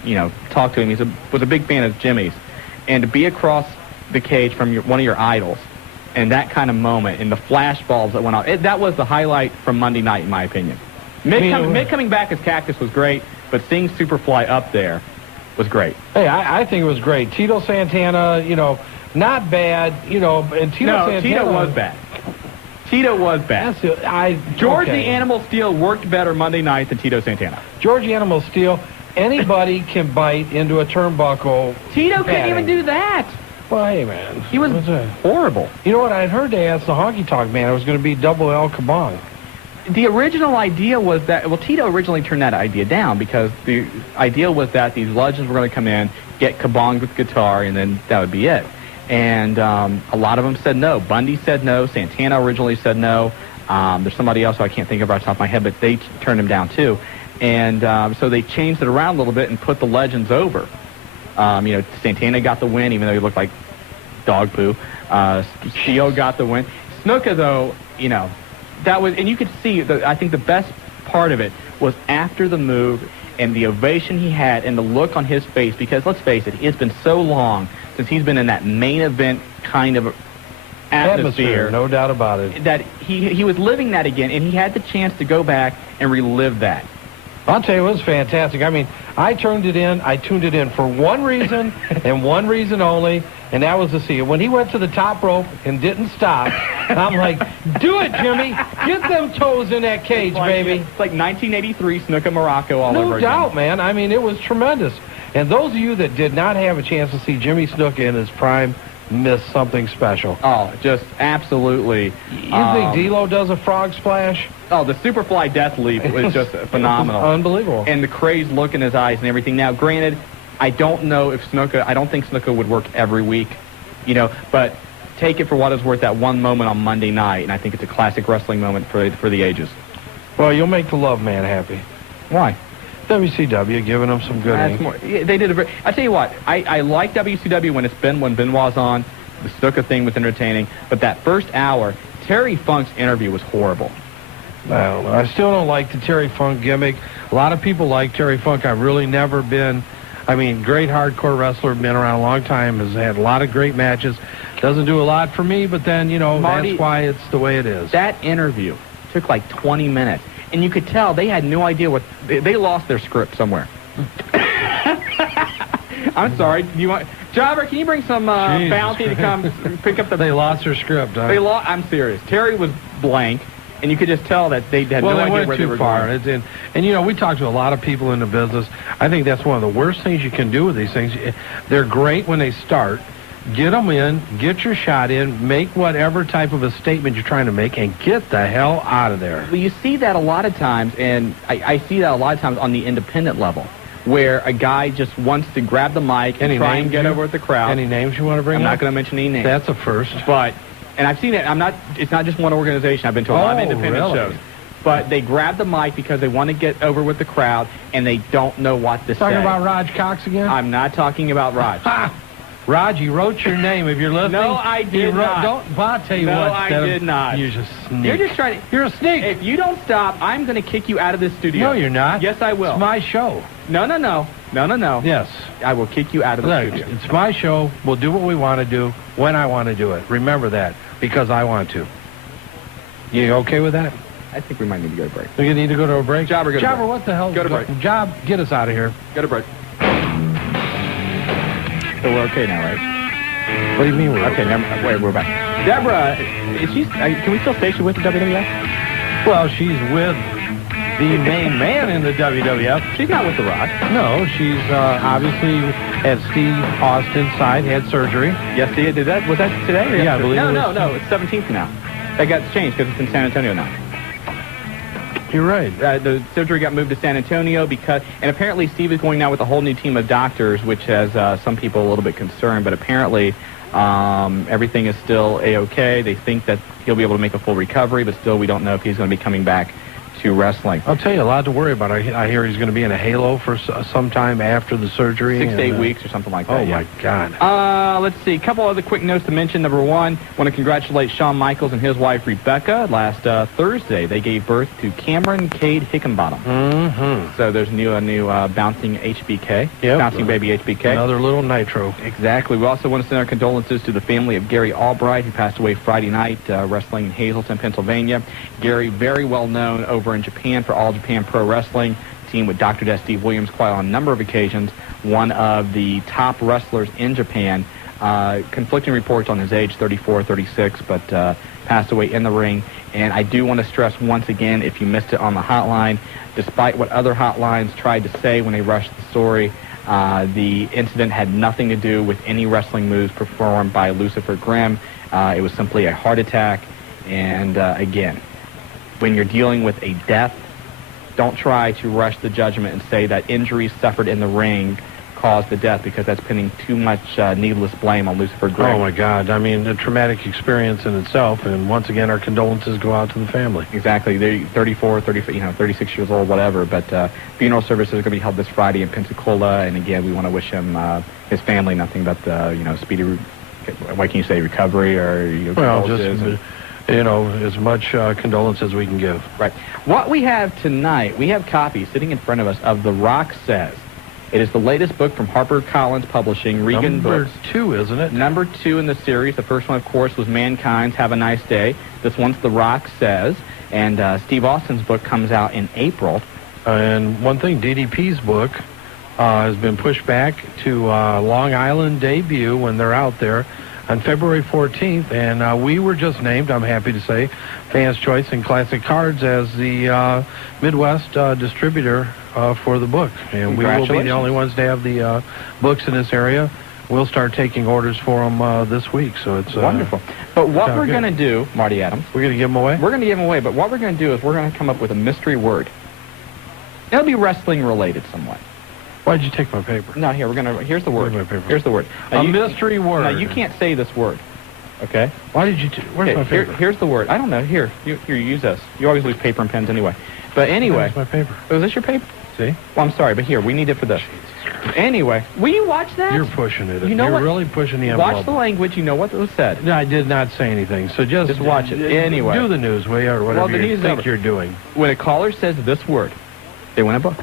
talked to him. He was a big fan of Jimmy's, and to be across the cage from one of your idols and that kind of moment, and the flash balls that went off, that was the highlight from Monday night, in my opinion. Mick coming back as Cactus was great, but seeing Superfly up there was great. Hey, I think it was great. Tito Santana, not bad, and Santana... Tito was bad. Tito was bad. George the Animal Steel worked better Monday night than Tito Santana. George the Animal Steel, anybody can bite into a turnbuckle. Tito couldn't even do that. Well, hey, man. He was horrible. You know what? I'd heard they asked the Honky Tonk Man it was going to be Double L Kabong. The original idea was that, Tito originally turned that idea down because the idea was that these legends were going to come in, get kabonged with guitar, and then that would be it. And a lot of them said no. Bundy said no. Santana originally said no. There's somebody else who I can't think of off the top of my head, but they turned him down too. And so they changed it around a little bit and put the legends over. Santana got the win, even though he looked like dog poo. Shio got the win. Snuka, though, that was, and you could see, I think the best part of it was after the move and the ovation he had and the look on his face, because let's face it, it's been so long since he's been in that main event kind of atmosphere. No doubt about it. That he was living that again, and he had the chance to go back and relive that. I'll tell you, it was fantastic. I mean, I tuned it in for one reason and one reason only, and that was to see it. When he went to the top rope and didn't stop, I'm like, do it, Jimmy. Get them toes in that cage, baby. It's like 1983 Snuka Morocco all over again. No doubt, man. I mean, it was tremendous. And those of you that did not have a chance to see Jimmy Snuka in his prime missed something special. Oh, just absolutely. You think D'Lo does a frog splash? Oh, the Superfly Death Leap was just phenomenal. Unbelievable. And the crazed look in his eyes and everything. Now, granted, I don't think Snuka would work every week, but take it for what it's worth, that one moment on Monday night, and I think it's a classic wrestling moment for the ages. Well, you'll make the Love Man happy. Why? WCW giving them some good ink. They did I tell you what, I like WCW when Benoit's on. The Snuka thing was entertaining, but that first hour, Terry Funk's interview was horrible. Well, I still don't like the Terry Funk gimmick. A lot of people like Terry Funk. I've really never been. I mean, great hardcore wrestler, been around a long time, has had a lot of great matches. Doesn't do a lot for me, but then, Marty, that's why it's the way it is. That interview took like 20 minutes, and you could tell they had no idea what... They lost their script somewhere. I'm sorry. Do you want... Jobber, can you bring some bounty to come pick up the... They lost their script, huh? I'm serious. Terry was blank, and you could just tell that they had no idea where they were going. And we talked to a lot of people in the business. I think that's one of the worst things you can do with these things. They're great when they start. Get them in, get your shot in, make whatever type of a statement you're trying to make, and get the hell out of there. Well, you see that a lot of times, and I see that a lot of times on the independent level, where a guy just wants to grab the mic and try and get over with the crowd. Any names you want to bring up? I'm not going to mention any names. That's a first. But, and I've seen it, it's not just one organization. I've been to a lot of independent shows. But they grab the mic because they want to get over with the crowd, and they don't know what to say. Talking about Raj Cox again? I'm not talking about Raj. Raj, you wrote your name. If you're listening, no, I did not. I'll tell you what. No, I did not. You're just sneak. You're just trying to. You're a sneak. If you don't stop, I'm going to kick you out of this studio. No, you're not. Yes, I will. It's my show. No. Yes. I will kick you out of the studio. It's my show. We'll do what we want to do when I want to do it. Remember that, because I want to. You okay with that? I think we might need to go to break. We need to go to a break? Jobber, go to break. Jobber, what the hell? Go to break. Job, get us out of here. Go to break. So we're okay now, right? What do you mean we're okay? Wait, we're back. Deborah, can we still station with the WWF? Well, she's with the main man in the WWF. She's not with The Rock. No, she's obviously at Steve Austin's side, had surgery. Yes, she did. Was that today? Or yeah, I believe No, it's 17th now. That got changed because it's in San Antonio now. You're right. The surgery got moved to San Antonio and apparently Steve is going now with a whole new team of doctors, which has some people a little bit concerned, but apparently everything is still A-okay. They think that he'll be able to make a full recovery, but still we don't know if he's going to be coming back to wrestling. I'll tell you, a lot to worry about. I hear he's going to be in a halo for some time after the surgery. 6 to 8 weeks or something like that. Oh, my God. Let's see. A couple other quick notes to mention. Number one, want to congratulate Shawn Michaels and his wife, Rebecca. Last Thursday, they gave birth to Cameron Cade Hickenbottom. Mm-hmm. So there's a new bouncing HBK. Yep. Bouncing baby HBK. Another little Nitro. Exactly. We also want to send our condolences to the family of Gary Albright, who passed away Friday night, wrestling in Hazleton, Pennsylvania. Gary, very well known over in Japan for All Japan Pro Wrestling, team with Dr. Death Steve Williams quite on a number of occasions, one of the top wrestlers in Japan. Conflicting reports on his age, 34, 36, but passed away in the ring. And I do want to stress once again, if you missed it on the hotline, despite what other hotlines tried to say when they rushed the story, the incident had nothing to do with any wrestling moves performed by Lucifer Grimm. It was simply a heart attack. And again, when you're dealing with a death, don't try to rush the judgment and say that injuries suffered in the ring caused the death, because that's pinning too much needless blame on Lucifer Grimm. Oh, my God. I mean, a traumatic experience in itself, and once again, our condolences go out to the family. Exactly. They're 34, 36 years old, whatever, but funeral services are going to be held this Friday in Pensacola, and again, we want to wish him, his family, nothing but, speedy, what can you say, recovery, or, well, just, as much condolence as we can give. Right. What we have tonight, we have copies sitting in front of us of The Rock Says. It is the latest book from HarperCollins Publishing, Regan Books. Number 2, isn't it? Number 2 in the series. The first one, of course, was Mankind's Have a Nice Day. This one's The Rock Says. And Steve Austin's book comes out in April. And one thing, DDP's book has been pushed back to Long Island debut when they're out there on February 14th. And we were just named, I'm happy to say, Fans' Choice and Classic Cards as the Midwest distributor for the book. And we will be the only ones to have the books in this area. We'll start taking orders for them this week. So it's wonderful. But what we're going to do, Marty Adams, we're going to give them away? We're going to give them away, but what we're going to do is we're going to come up with a mystery word. It'll be wrestling related somewhat. Why'd you take my paper? No, here's the word. Here's the word. Now, mystery word. Now, you can't say this word. Okay? Why did you where's my paper? Here's the word. I don't know. Here, use this. You always lose paper and pens anyway. But anyway. Where's my paper? Oh, is this your paper? See? Well, I'm sorry, but here, we need it for this. Anyway, will you watch that? You're pushing it. You're really pushing the envelope. Watch the language. You know what was said. No, I did not say anything. So just watch it. Anyway. Do the news, will you, or whatever you think you're doing. When a caller says this word, they win a book.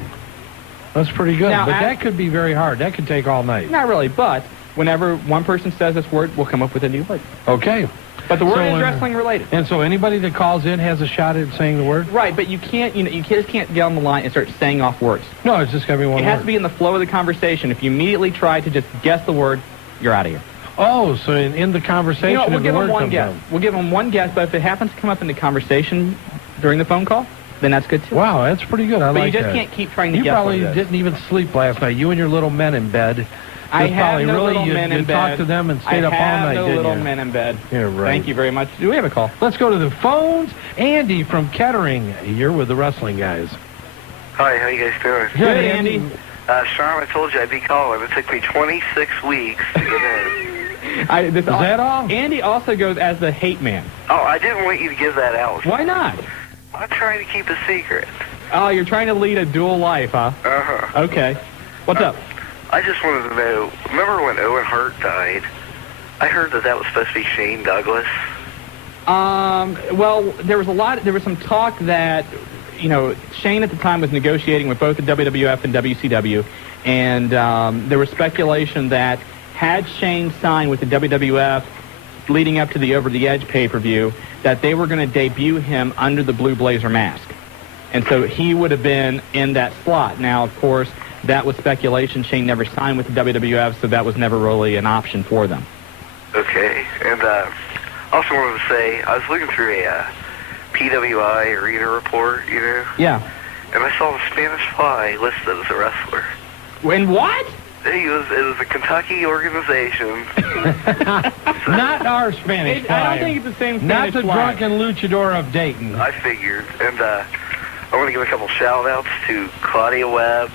That's pretty good. Now, but that could be very hard. That could take all night. Not really, but whenever one person says this word, we'll come up with a new word. Okay. But the word is wrestling related. And so anybody that calls in has a shot at saying the word? Right, but you can't, you just can't get on the line and start saying off words. No, it's just going to be one word. It has to be in the flow of the conversation. If you immediately try to just guess the word, you're out of here. Oh, so in the conversation, we'll give them one guess. Out. We'll give them one guess, but if it happens to come up in the conversation during the phone call, then that's good too. Wow, that's pretty good. I like that. But you just can't keep trying to guess. You probably didn't even sleep last night. You and your little men in bed. I have no really, little men in bed. You talked to them and stayed up all night, didn't you? I have no little men in bed. Yeah, right. Thank you very much. Do we have a call? Let's go to the phones. Andy from Kettering. You're with the wrestling guys. Hi, how you guys doing? Good, Andy. Shawn, I told you I'd be calling. It took me 26 weeks to get in. Is that all? Andy also goes as the hate man. Oh, I didn't want you to give that out. Why not? I'm trying to keep a secret. Oh, you're trying to lead a dual life, huh? Uh-huh. Okay. What's up? I just wanted to know, remember when Owen Hart died? I heard that was supposed to be Shane Douglas. Well, there was some talk that, Shane at the time was negotiating with both the WWF and WCW, and there was speculation that had Shane signed with the WWF leading up to the Over the Edge pay-per-view, that they were going to debut him under the Blue Blazer mask. And so he would have been in that slot. Now, of course, that was speculation. Shane never signed with the WWF, so that was never really an option for them. Okay. And also wanted to say, I was looking through a PWI arena report, Yeah. And I saw the Spanish Fly listed as a wrestler. And what? It was a Kentucky organization. Not our Spanish Fly. I don't think it's the same Spanish Not the Fly. drunken luchador of Dayton. I figured. And I want to give a couple shout-outs to Claudia Webb,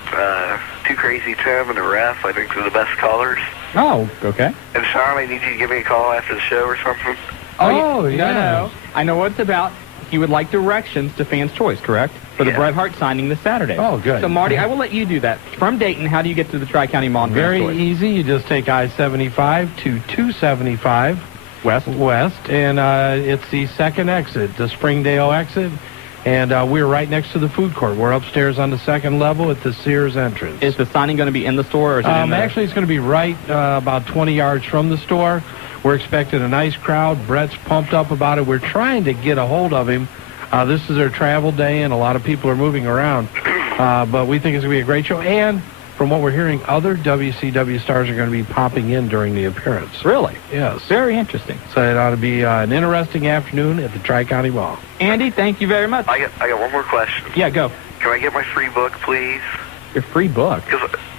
Too Crazy Tim, and the ref. I think they're the best callers. Oh, okay. And Shawn, I need you to give me a call after the show or something. Oh, yeah. No. I know what it's about. he would like directions to Fans Choice, correct? For the Bret Hart signing this Saturday. Oh, good. So, Marty, I will let you do that. From Dayton, how do you get to the Tri-County Mall? Very easy. You just take I-75 to 275 west, and it's the second exit, the Springdale exit. And we're right next to the food court. We're upstairs on the second level at the Sears entrance. Is the signing going to be in the store? Or is it in there? Actually, it's going to be right about 20 yards from the store. We're expecting a nice crowd. Brett's pumped up about it. We're trying to get a hold of him. This is their travel day, and a lot of people are moving around. But we think it's going to be a great show. And from what we're hearing, other WCW stars are going to be popping in during the appearance. Really? Yes. Very interesting. So it ought to be an interesting afternoon at the Tri-County Mall. Andy, thank you very much. I got one more question. Yeah, go. Can I get my free book, please? Your free book?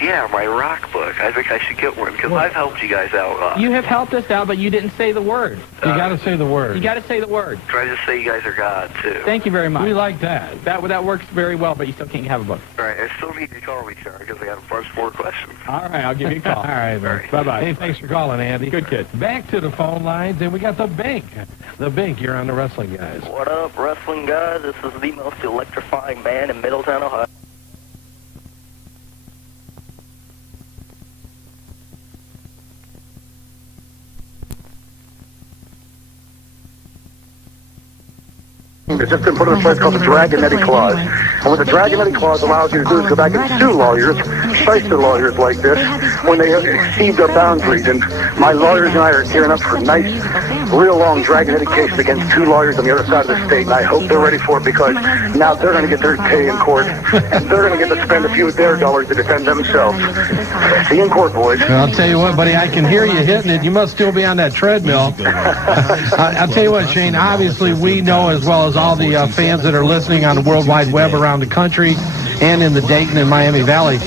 Yeah, my rock book. I think I should get one because I've helped you guys out. You have helped us out, but you didn't say the word. You got to say the word. You got to say the word. Can I just say you guys are God, too? Thank you very much. We like that. That works very well, but you still can't have a book. All right, I still need you to call me, Shawn, because I got a bunch more questions. All right, I'll give you a call. All right, man. Bye-bye. Hey, thanks for calling, Andy. Good kid. Back to the phone lines, and we got the Bink. The Bink, you're on the Wrestling Guys. What up, Wrestling Guys? This is the most electrifying band in Middletown, Ohio. It's just been put in a place called the Dragonetti Clause. And what the Dragonetti Clause allows you to do is go back and sue lawyers, shyster lawyers like this, when they exceed their boundaries. And my lawyers and I are gearing up for a nice, real long Dragonetti case against two lawyers on the other side of the state. And I hope they're ready for it because now they're going to get their pay in court. And they're going to get to spend a few of their dollars to defend themselves. See you in court, boys. Well, I'll tell you what, buddy, I can hear you hitting it. You must still be on that treadmill. I'll tell you what, Shane, obviously we know as well as all the fans that are listening on the World Wide Web around the country and in the Dayton and Miami Valley,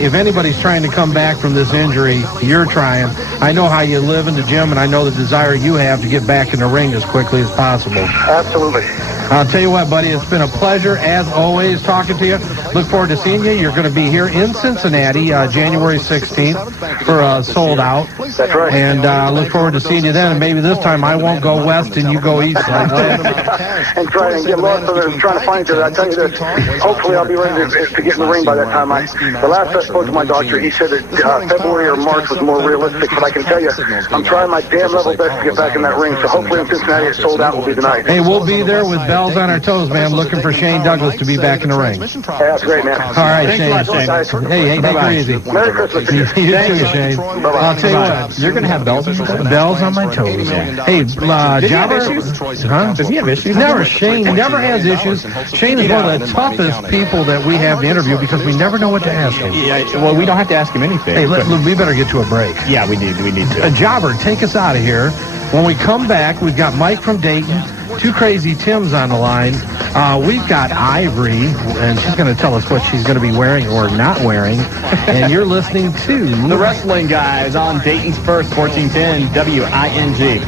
if anybody's trying to come back from this injury, you're trying. I know how you live in the gym, and I know the desire you have to get back in the ring as quickly as possible. Absolutely. I'll tell you what, buddy, it's been a pleasure, as always, talking to you. Look forward to seeing you. You're going to be here in Cincinnati January 16th for Sold Out. That's right. And look forward to seeing you then. And maybe this time I won't go west and you go east. And try and get lost so they're trying to find you. I tell you this, hopefully I'll be ready to get in the ring by that time. The last I spoke to my doctor, he said that February or March was more realistic, but I can tell you, I'm trying my damn level best to get back in that ring, so hopefully in Cincinnati it's Sold Out will be the night. Hey, we'll be there with bells on our toes, man, looking for Shane Douglas to be back in the ring. Yeah, that's great, man. All right, Shane. Hey, take it easy. Merry Christmas to you. You too, Shane. I'll tell you what, you're going to have bells on your toes. Bells on my toes. Hey, Jobber, huh? Does he have issues? Shane never has issues. Shane is one of the toughest people that we have to interview because we never know what to ask him. Yeah, well, we don't have to ask him anything. Hey, we better get to a break. Yeah, we need to. Jobber, take us out of here. When we come back, we've got Mike from Dayton, two Crazy Tims on the line. We've got Ivory, and she's going to tell us what she's going to be wearing or not wearing. And you're listening to The Wrestling Guys on Dayton's First, 1410 WING.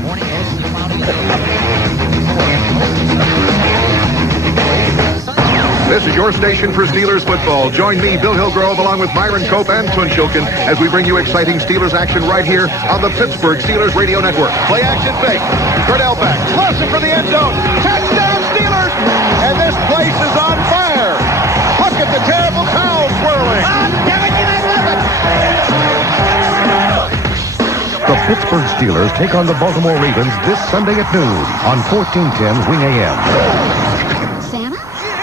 This is your station for Steelers football. Join me, Bill Hillgrove, along with Myron Cope and Tun Shilkin, as we bring you exciting Steelers action right here on the Pittsburgh Steelers Radio Network. Play action fake. Cordell back. Lawson for the end zone. Touchdown Steelers! And this place is on fire. Look at the terrible cows swirling. The Pittsburgh Steelers take on the Baltimore Ravens this Sunday at noon on 1410 Wing AM.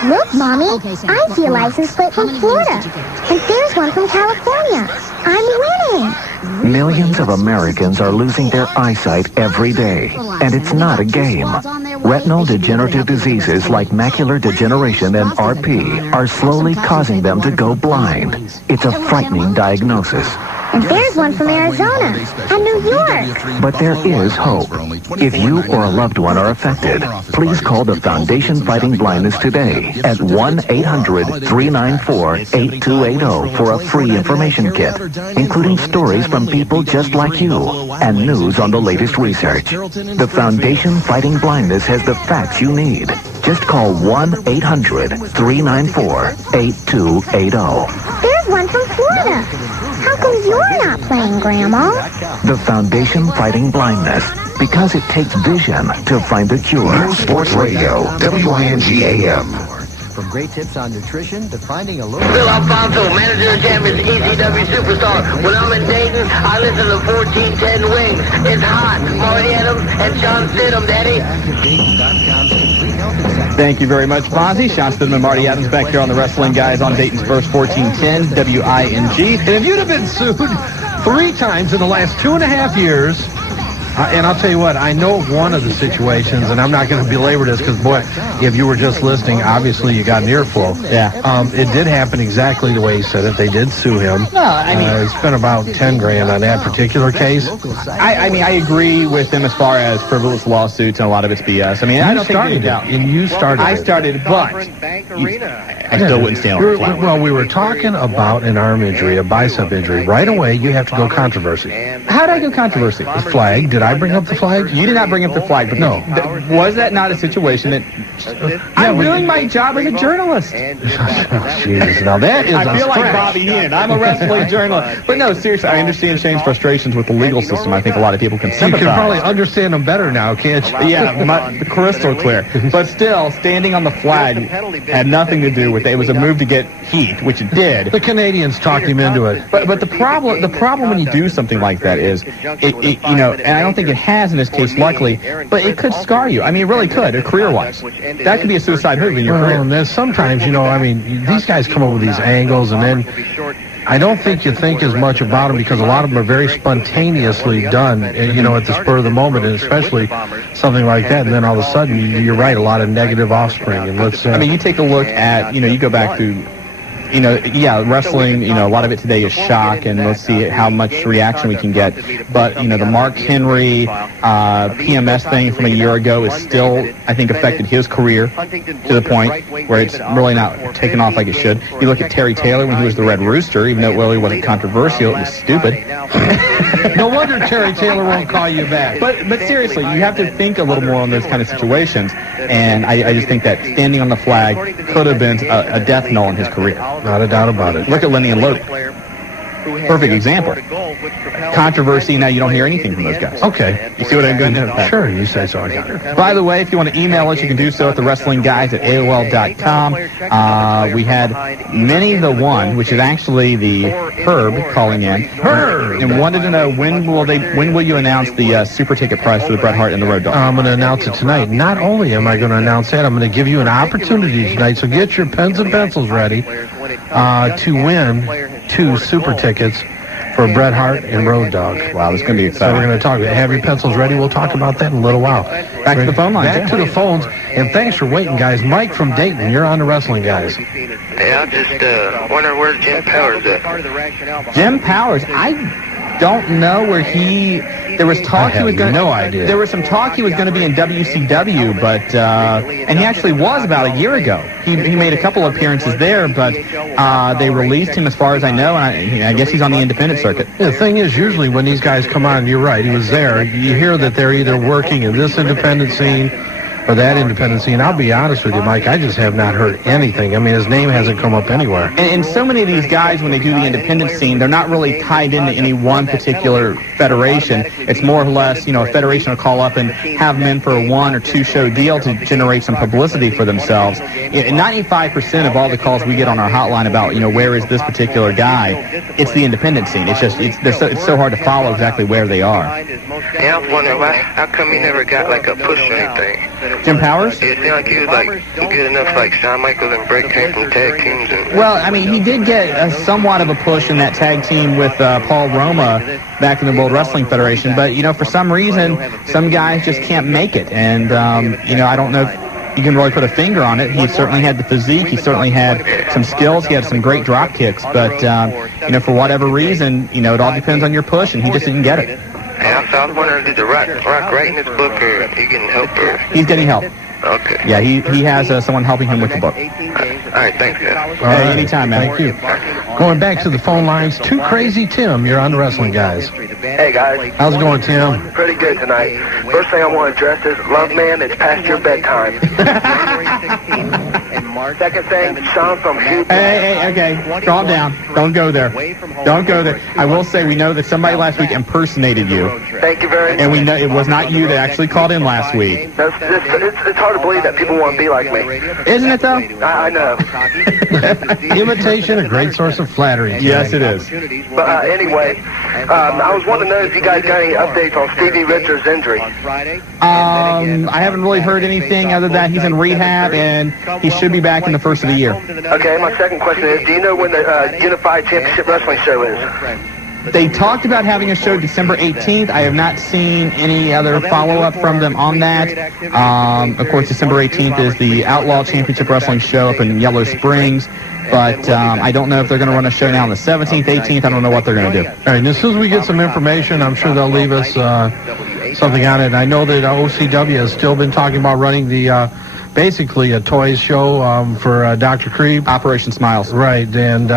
Look, Mommy, I see a license plate from Florida, and there's one from California. I'm winning. Millions of Americans are losing their eyesight every day, and it's not a game. Retinal degenerative diseases like macular degeneration and RP are slowly causing them to go blind. It's a frightening diagnosis. And there's one from Arizona and New York. But there is hope. If you or a loved one are affected, please call the Foundation Fighting Blindness today at 1-800-394-8280 for a free information kit, including stories from people just like you and news on the latest research. The Foundation Fighting Blindness has the facts you need. Just call 1-800-394-8280. There's one from Florida. How come you're not playing, Grandma. The Foundation Fighting Blindness, because it takes vision to find the cure. News Sports Radio, WING-AM. From great tips on nutrition to finding a Phil Alfonso, manager of champions, ECW superstar. When I'm in Dayton, I listen to 1410 Wings. It's hot. Marty Adams and Shawn Stidham, Daddy. Thank you very much, Fonzie. Shawn Stidham and Marty Adams back here on the Wrestling Guys on Dayton's first 1410 WING. And if you'd have been sued 3 times in the last 2.5 years, and I'll tell you what, I know one of the situations, and I'm not going to belabor this because, boy, if you were just listening, obviously you got an earful. Yeah. It did happen exactly the way he said it. They did sue him. No, I mean... he spent about $10,000 on that particular case. I mean, I agree with him as far as frivolous lawsuits and a lot of it's BS. I mean, I don't think any doubt. And you started I started, but I still wouldn't stand on the flag. Well, we were talking about an arm injury, a bicep injury. Right away, you have to go controversy. How did I go controversy? The flag. Did I bring up the flag? You did not bring up the flag, but no. Was that not a situation that... I'm doing my job as a journalist. Jeez, now that is I feel like Bobby Heenan. I'm a wrestling journalist. But no, seriously, I understand Shane's frustrations with the legal system. I think a lot of people can sympathize. You can probably understand them better now, can't you? Yeah, crystal clear. But still, standing on the flag had nothing to do with it. It was a move to get heat, which it did. The Canadians talked him into it. But the problem when you do something like that is, it you know, and I don't think it has in this case, luckily, but it could scar you. I mean, it really could, career-wise. That could be a suicide move in your career. And then sometimes, you know, I mean, these guys come up with these angles, and then I don't think you think as much about them because a lot of them are very spontaneously done, you know, at the spur of the moment, and especially something like that. And then all of a sudden, you're right, a lot of negative offspring. And let's I mean, you take a look at, you know, you go back to, you know, yeah, wrestling, you know, a lot of it today is shock, and let's see how much reaction we can get. But, you know, the Mark Henry PMS thing from a year ago is still, I think, affected his career to the point where it's really not taken off like it should. You look at Terry Taylor when he was the Red Rooster, even though it really wasn't controversial, it was stupid. No wonder Terry Taylor won't call you back. But seriously, you have to think a little more on those kind of situations, and I just think that standing on the flag could have been a death knell in his career. Not a doubt about it. Look at Lenny and Luke. Perfect example. Controversy, now you don't hear anything from those guys. Okay. You see what I'm going to do? Sure, you say so. By the way, if you want to email us, you can do so at thewrestlingguys@AOL.com. We had Minnie the One, which is actually the Herb calling in. Herb! And wanted to know when will you announce the super ticket price for the Bret Hart and the Road Dogg? I'm going to announce it tonight. Not only am I going to announce that, I'm going to give you an opportunity tonight, so get your pens and pencils ready to win 2 super tickets for Bret Hart and Road Dogg. Wow, this is going to be exciting. So we're going to talk. Have your pencils ready. We'll talk about that in a little while. Back to the phone line. Back to the phones. And thanks for waiting, guys. Mike from Dayton, you're on the Wrestling Guys. Yeah, I just wonder where's Jim Powers at. Jim Powers, I don't know where he... There was talk he was going to... no idea. There was some talk he was going to be in WCW, but... and he actually was about a year ago. He made a couple appearances there, but they released him as far as I know, and I guess he's on the independent circuit. The thing is, usually when these guys come on, you're right, he was there. You hear that they're either working in this independent scene or that independent scene. I'll be honest with you, Mike, I just have not heard anything. I mean, his name hasn't come up anywhere. And so many of these guys, when they do the independent scene, they're not really tied into any one particular federation. It's more or less, you know, a federation will call up and have them in for a 1 or 2 show deal to generate some publicity for themselves. 95% of all the calls we get on our hotline about, you know, where is this particular guy, it's the independent scene. It's just, it's so hard to follow exactly where they are. Yeah, I was wondering how come he never got like a push or anything. Jim Powers? It seemed like he was like good enough, like Shawn Michaels and Bret came from tag teams. And well, I mean, he did get somewhat of a push in that tag team with Paul Roma back in the World Wrestling Federation, but you know, for some reason, some guys just can't make it, and you know, I don't know if you can really put a finger on it. He certainly had the physique, he certainly had some skills, he had some great drop kicks, but you know, for whatever reason, you know, it all depends on your push, and he just didn't get it. Yeah, so I was wondering, did The Rock writing this book, or he getting help? Or? He's getting help. Okay. Yeah, he has someone helping him with the book. All right, thanks, guys. Hey, anytime, man. Thank you. Going back to the phone lines, Too Crazy Tim, you're on the Wrestling Guys. Hey, guys. How's it going, Tim? Pretty good tonight. First thing I want to address is, love man, it's past your bedtime. Second thing, Shawn from Houston. Hey, okay. Calm down. Don't go there. Don't go there. I will say we know that somebody last week impersonated you. Thank you very much. And we know it was not you that actually called in last week. It's hard to believe that people want to be like me. Isn't it, though? I know. Imitation, a great source of flattery. Yes, it is. But anyway, I was wanting to know if you guys got any updates on Stevie Richards' injury. I haven't really heard anything other than he's in rehab, and he should be back in the first of the year. Okay, my second question is, do you know when the Unified Championship Wrestling show is? They talked about having a show December 18th. I have not seen any other follow-up from them on that. Of course, December 18th is the Outlaw Championship Wrestling show up in Yellow Springs. But I don't know if they're going to run a show now on the 17th, 18th. I don't know what they're going to do. All right, and as soon as we get some information, I'm sure they'll leave us something on it. And I know that OCW has still been talking about running the basically a toys show for Dr. Creep. Operation Smiles. Right, and,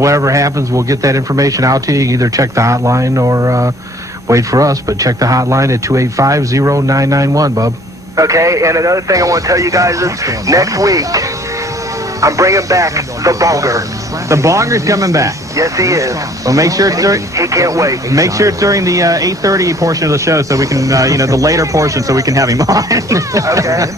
whatever happens, we'll get that information out to you. Either check the hotline or wait for us, but check the hotline at 285-0991, Bub. Okay, and another thing I want to tell you guys is next week, I'm bringing back the Bonger. The Bonger's coming back. Yes, he is. Well, make sure it's during. He can't wait. Make sure it's during the 8:30 portion of the show, so we can, the later portion, so we can have him on. Okay.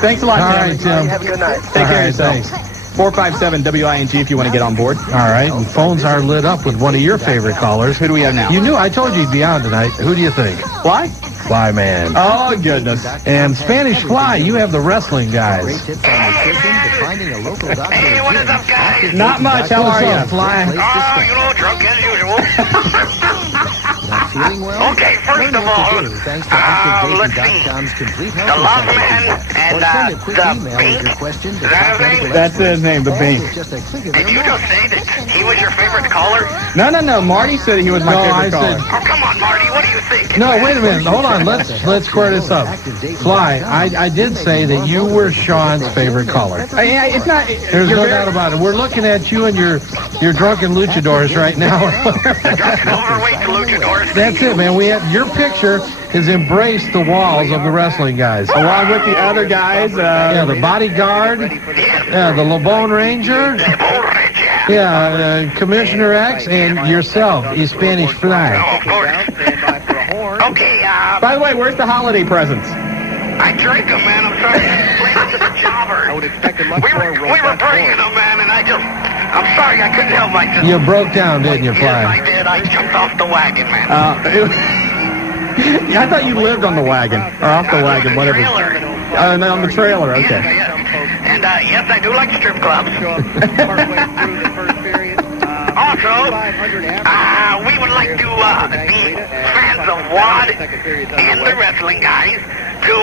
Thanks a lot, All Tim. right, Tim. Have a good night. Take care of yourself. Thanks. 457-WING if you want to get on board. All right, and phones are lit up with one of your favorite callers. Who do we have now? You knew I told you you'd be on tonight. Who do you think? Fly? Fly Man. Oh, goodness. And Spanish Fly, you have the wrestling guys. Hey, what is up, guys? Not much. How are you? Fly? Oh, drunk as usual. Okay, first of all, let's see. The Love Man and the Bink. Is that his name? That's his name, the Bink. Did you just say that he was your favorite caller? No. Marty said he was my favorite caller. Oh, come on, Marty. What do you think? No, wait a minute. Hold on. Let's square this up. Fly, I did say that you were Shawn's favorite caller. Yeah, it's not. There's no doubt about it. We're looking at you and your drunken luchadors right now. Drunken overweight luchadors. That's it, man. We have your picture has embraced the walls of the wrestling guys. Along with the other guys. Yeah, the Bodyguard. Yeah, the LeBone Ranger. Yeah, Commissioner X, and yourself, is Spanish Fly. Oh, of course. Okay, By the way, where's the holiday presents? I drink them, man. I'm sorry. The jobbers. I would expect much we were bringing them, man, and I'm sorry. I couldn't help myself. You broke down, didn't you, Fly? Yes, I did. I jumped off the wagon, man. I thought you lived on the wagon, or off the wagon, whatever. On the trailer, okay. Yes. And, yes, I do like strip clubs. Also, we would like to be fans of WAD and the wrestling guys to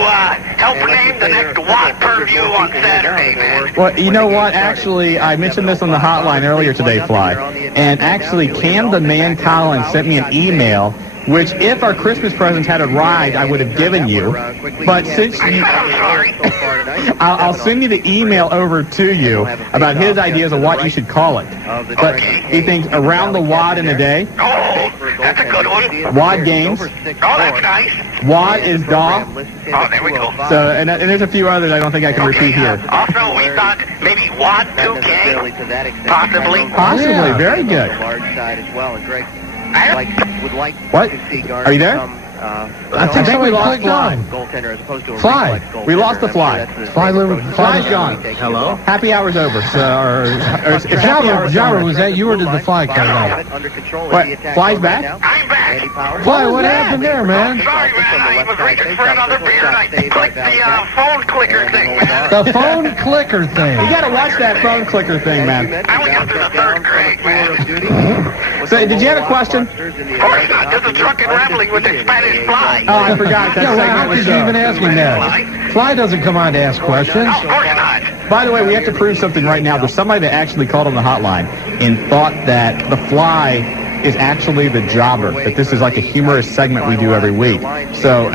help name the next WAD per-view on Saturday, man. Well, you know what? Actually, I mentioned this on the hotline earlier today, Fly. And actually, Cam the Man Collins sent me an email, which if our Christmas presents had arrived, I would have given you. But since you... I'm sorry. I'll send you the email over to you about his ideas of what you should call it. But he thinks around the WAD in a day. Oh, that's a good one. WAD games. Oh, that's nice. WAD is DAW. Oh, there we go. So, and there's a few others I don't think I can repeat here. Also, we thought maybe WAD 2K, possibly. Possibly, very good. What? Are you there? I think we lost Fly. Fly. We lost the Fly. Fly's gone. Hello? Happy hour's over. So, it's Jabber, was that you or did the Fly cut out? What? Fly's back? I'm back. Fly, what happened there, man? Sorry, man. I was reaching for another beer and I clicked the phone clicker thing, man. The phone clicker thing. You gotta watch that phone clicker thing, man. I only got through the third grade, man. So, did you have a question? Of course not. Just a drunken reveling with the Spanish Fly. Oh, I forgot. How could you even ask him that? Fly doesn't come on to ask questions. No, of course not. By the way, we have to prove something right now. There's somebody that actually called on the hotline and thought that the Fly is actually the jobber, that this is like a humorous segment we do every week. So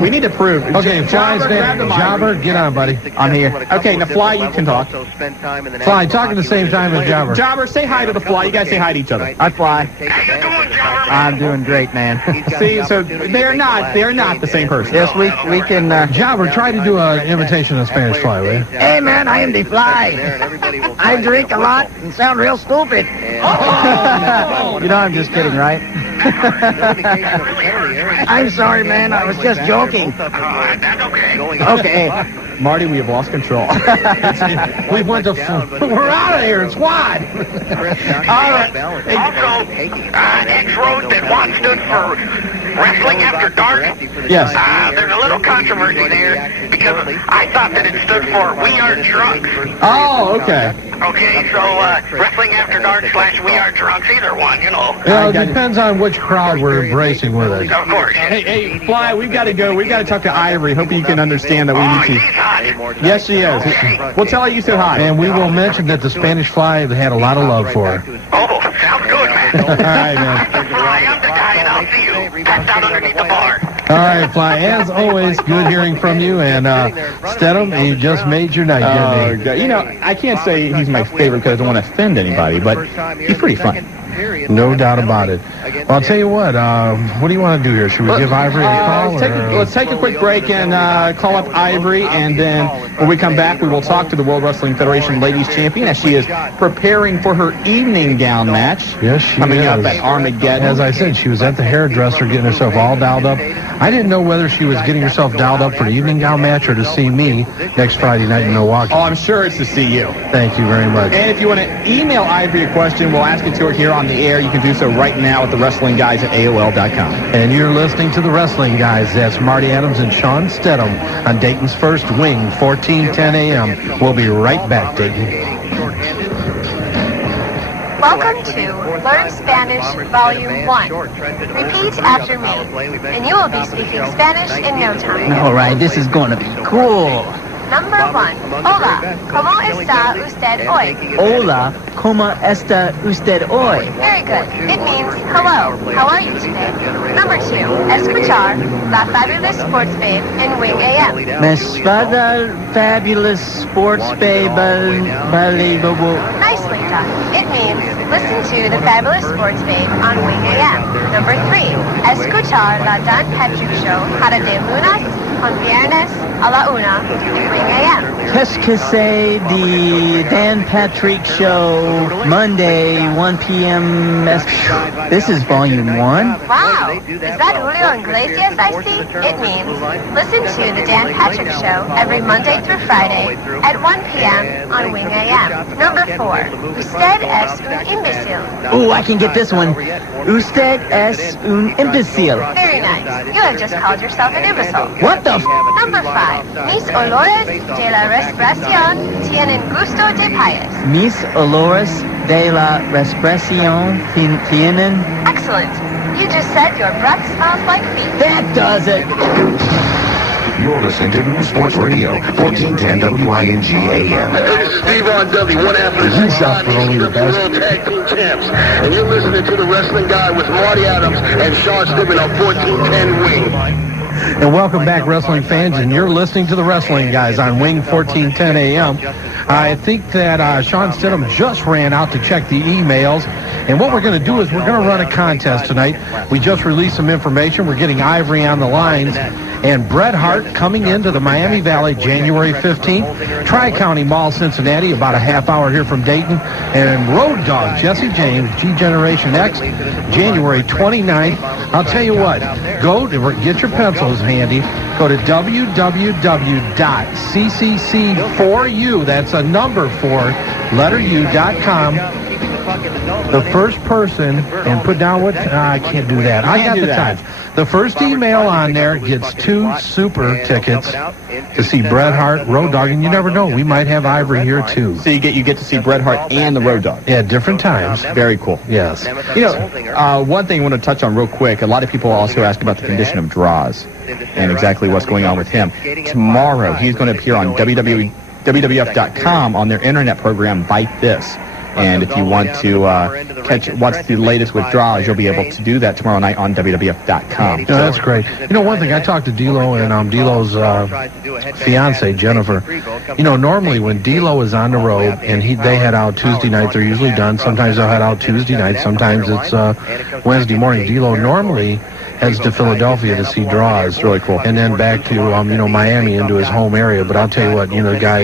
we need to prove. Okay, Fly's name. Jobber, get on, buddy. I'm here. Okay, now Fly, you can talk. Fly, talk at the same time as Jobber. Jobber, say hi to the Fly. You guys say hi to each other. Hi, Fly. I'm doing great, man. See, so they're not the same person. Yes, we can. Jobber, try to do an imitation of Spanish Fly, will you? Hey, man, I am the Fly. I drink a lot and sound real stupid. You know, I'm just kidding, right? I'm sorry, man. I was just joking. Okay. Marty, we have lost control. We went to... We're out of here. It's wide. All right. Also, X-Rose that once stood for Wrestling After Dark. Yes. There's a little controversy there because I thought that it stood for We Are Drunks. Oh, okay. Okay, so Wrestling After Dark / We Are Drunks, either one, you know. Well, it depends on which crowd we're embracing with it. Of course. Hey, Fly, we've got to go. We've got to talk to Ivory. Hope you can understand that we need to. Yes, she is. We'll tell her you said hi. And we will mention that the Spanish Fly had a lot of love for her. Oh, sounds good, man. All right, man. Fly, I'm the guy, and I'll see you packed out underneath the bar. All right, Fly. As always, good hearing from you. And Stedham, he just made your night, didn't he? You know, I can't say he's my favorite because I don't want to offend anybody, but he's pretty funny. No doubt about it. Well, I'll tell you what do you want to do here? Should we give Ivory a call? Let's take a quick break and call up Ivory, and then when we come back, we will talk to the World Wrestling Federation Ladies Champion as she is preparing for her evening gown match. Yes, she coming is. up at Armageddon. As I said, she was at the hairdresser getting herself all dialed up. I didn't know whether she was getting herself dialed up for the evening gown match or to see me next Friday night in Milwaukee. Oh, I'm sure it's to see you. Thank you very much. And if you want to email Ivory a question, we'll ask it to her here on the air. You can do so right now at thewrestlingguys@AOL.com. And you're listening to The Wrestling Guys. That's Marty Adams and Shawn Stedham on Dayton's First Wing, 1410 a.m. We'll be right back, Dayton. Welcome to Learn Spanish Volume 1. Repeat after me, and you will be speaking Spanish in no time. All right, this is going to be cool. Number 1. Hola, ¿cómo está usted hoy? Hola, ¿cómo está usted hoy? Very good. It means hello. How are you today? Number 2. Escuchar La Fabulous Sports Babe in Wing AM. Miss Fabulous Sports Babe, unbelievable. Nicely done. It means listen to the Fabulous Sports Babe on Wing AM. Number 3. Escuchar La Dan Patrick Show Jara de Lunas on Viernes a la 1 in Wing AM. Qu'est-ce que c'est the Dan Patrick Show, Monday, 1 p.m. This is Volume 1. Wow! Is that Julio Iglesias I see? It means listen to the Dan Patrick Show every Monday through Friday at 1 p.m. on Wing AM. Number 4. Usted es un imbécil. Ooh, I can get this one. Usted es un imbécil. Very nice. You have just called yourself an imbecile. What the f? Number 5. Mis olores de la respiración tienen gusto de payas. Mis olores de la respiración tienen... Excellent. You just said your breath smells like feet. That does it. You're listening to New Sports Radio, 1410 WING AM. This is Steve on W, one half of the World Tag Team Champs. And you're listening to The Wrestling Guy with Marty Adams and Shawn Stedham on 1410 Wing. And welcome back, wrestling fans, and you're listening to The Wrestling Guys on Wing 1410 a.m. I think that Shawn Stedham just ran out to check the emails, and what we're going to do is we're going to run a contest tonight. We just released some information. We're getting Ivory on the lines, and Bret Hart coming into the Miami Valley January 15th, Tri-County Mall, Cincinnati, about a half hour here from Dayton, and Road Dogg Jesse James, G-Generation X, January 29th. I'll tell you what, go to get your pencils handy. Go to www.ccc4u, that's a number 4, letter U.com. The first person, and put down what, I can't do that. I got the time. The first email on there gets 2 super tickets to see Bret Hart, Road Dogg, and you never know, we might have Ivory here too. So you get to see Bret Hart and the Road Dogg. Yeah, different times. Very cool. Yes. You know, one thing I want to touch on real quick, a lot of people also ask about the condition of Droz and exactly what's going on with him. Tomorrow, he's going to appear on WWF.com on their internet program, Bite This. And if you want to catch what's the latest with draws, you'll be able to do that tomorrow night on WWF.com. Yeah, that's great. You know, one thing, I talked to D'Lo and D'Lo's fiance, Jennifer. You know, normally when D'Lo is on the road and they head out Tuesday night, they're usually done. Sometimes they'll head out Tuesday night. Sometimes it's Wednesday morning. D'Lo normally heads to Philadelphia to see draws. Really cool. And then back to, Miami into his home area. But I'll tell you what, the guy,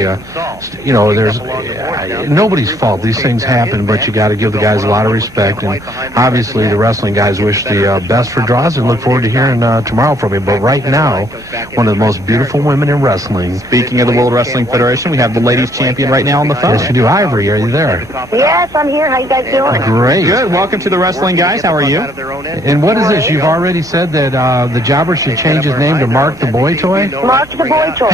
there's nobody's fault. These things happen, but you got to give the guys a lot of respect. And obviously the wrestling guys wish the best for draws and look forward to hearing tomorrow from him. But right now, one of the most beautiful women in wrestling. Speaking of the World Wrestling Federation, we have the ladies champion right now on the phone. Yes, you do. Ivory, are you there? Yes, I'm here. How you guys doing? Great. Good. Welcome to the Wrestling Guys. How are you? And what is this? You've already said that the jobber should change his name to Mark the Boy Toy? Mark the Boy Toy.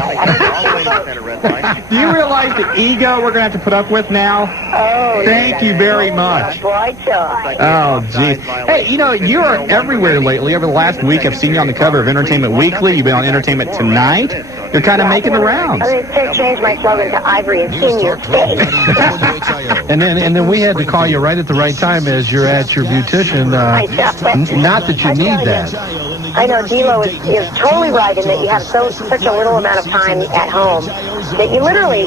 Do you realize the ego we're going to have to put up with now? Oh, Thank you very much. Boy Toy. Oh, geez. Hey, you are everywhere lately. Over the last week, I've seen you on the cover of Entertainment Weekly. You've been on Entertainment Tonight. You're kind of making the rounds. I'm going to change my slogan to Ivory and in your face. And then we had to call you right at the right time as you're at your beautician. Not that you need that. I know D'Lo is totally right in that you have such a little amount of time at home that you literally,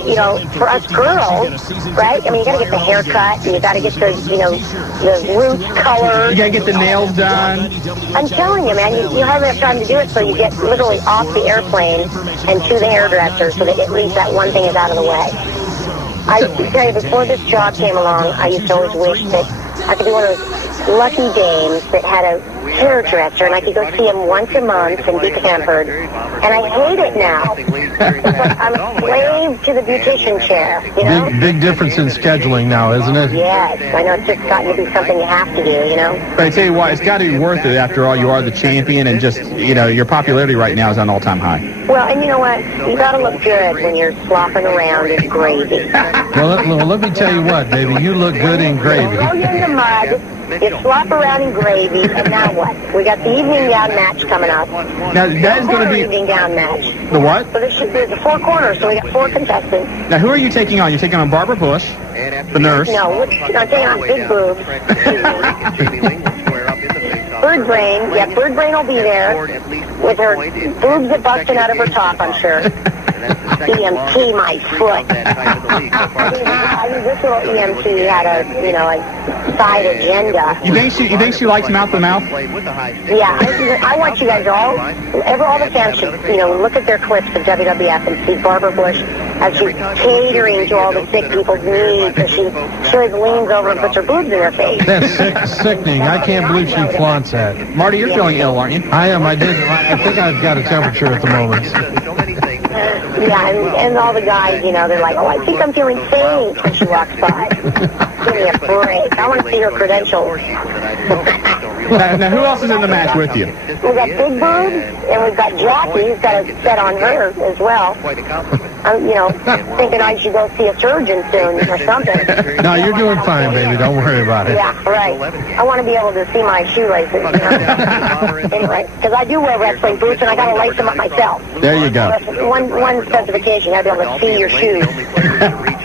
for us girls, right? I mean, you got to get the haircut and you got to get the, the roots colored. You got to get the nails done. I'm telling you, man, you hardly have time to do it, so you get literally off the airplane and to the hairdresser so that at least that one thing is out of the way. I tell you, before this job came along, I used to always wish that I could be one of those lucky dames that had a hairdresser, and I could go see him once a month and be pampered. And I hate it now. It's like I'm a slave to the beautician chair, Big difference in scheduling now, isn't it? Yes. I know it's just gotten to be something you have to do, But I tell you what, it's got to be worth it. After all, you are the champion, and just, your popularity right now is on all-time high. Well, and you know what? You got to look good when you're slopping around in gravy. Well, let me tell you what, baby. You look good in gravy. Throw you in the mud. You slop around in gravy, and now what? We got the evening gown match coming up. Now, that is going to be... evening gown match. The what? So there's a 4 corners, so we got 4 contestants. Now, who are you taking on? You're taking on Barbara Bush, the nurse. No, I'm taking on Big Boobs. Bird Brain. Yeah, Bird Brain will be there with her boobs that busting out of her top, I'm sure. EMT, my foot. I mean, this little EMT had a side agenda. You think she likes mouth to mouth? Yeah, I want you guys all the fans should, look at their clips of WWF and see Barbara Bush as she's catering to all the sick people's needs. And she always leans over and puts her boobs in her face. That's sickening. I can't believe she flaunts that. Marty, you're feeling ill, aren't you? I am. I think I've got a temperature at the moment. Yeah, and all the guys, they're like, oh, I think I'm feeling faint when she walks by. Give me a break. I want to see her credentials. Now, who else is in the match with you? We've got Big Boobs, and we've got Jackie, who's got a set on her as well. I'm, thinking I should go see a surgeon soon or something. No, you're doing fine, baby. Don't worry about it. Yeah, right. I want to be able to see my shoelaces, Anyway, because I do wear wrestling boots, and I got to lace them up myself. There you go. One specification, I'll be able to see your shoes.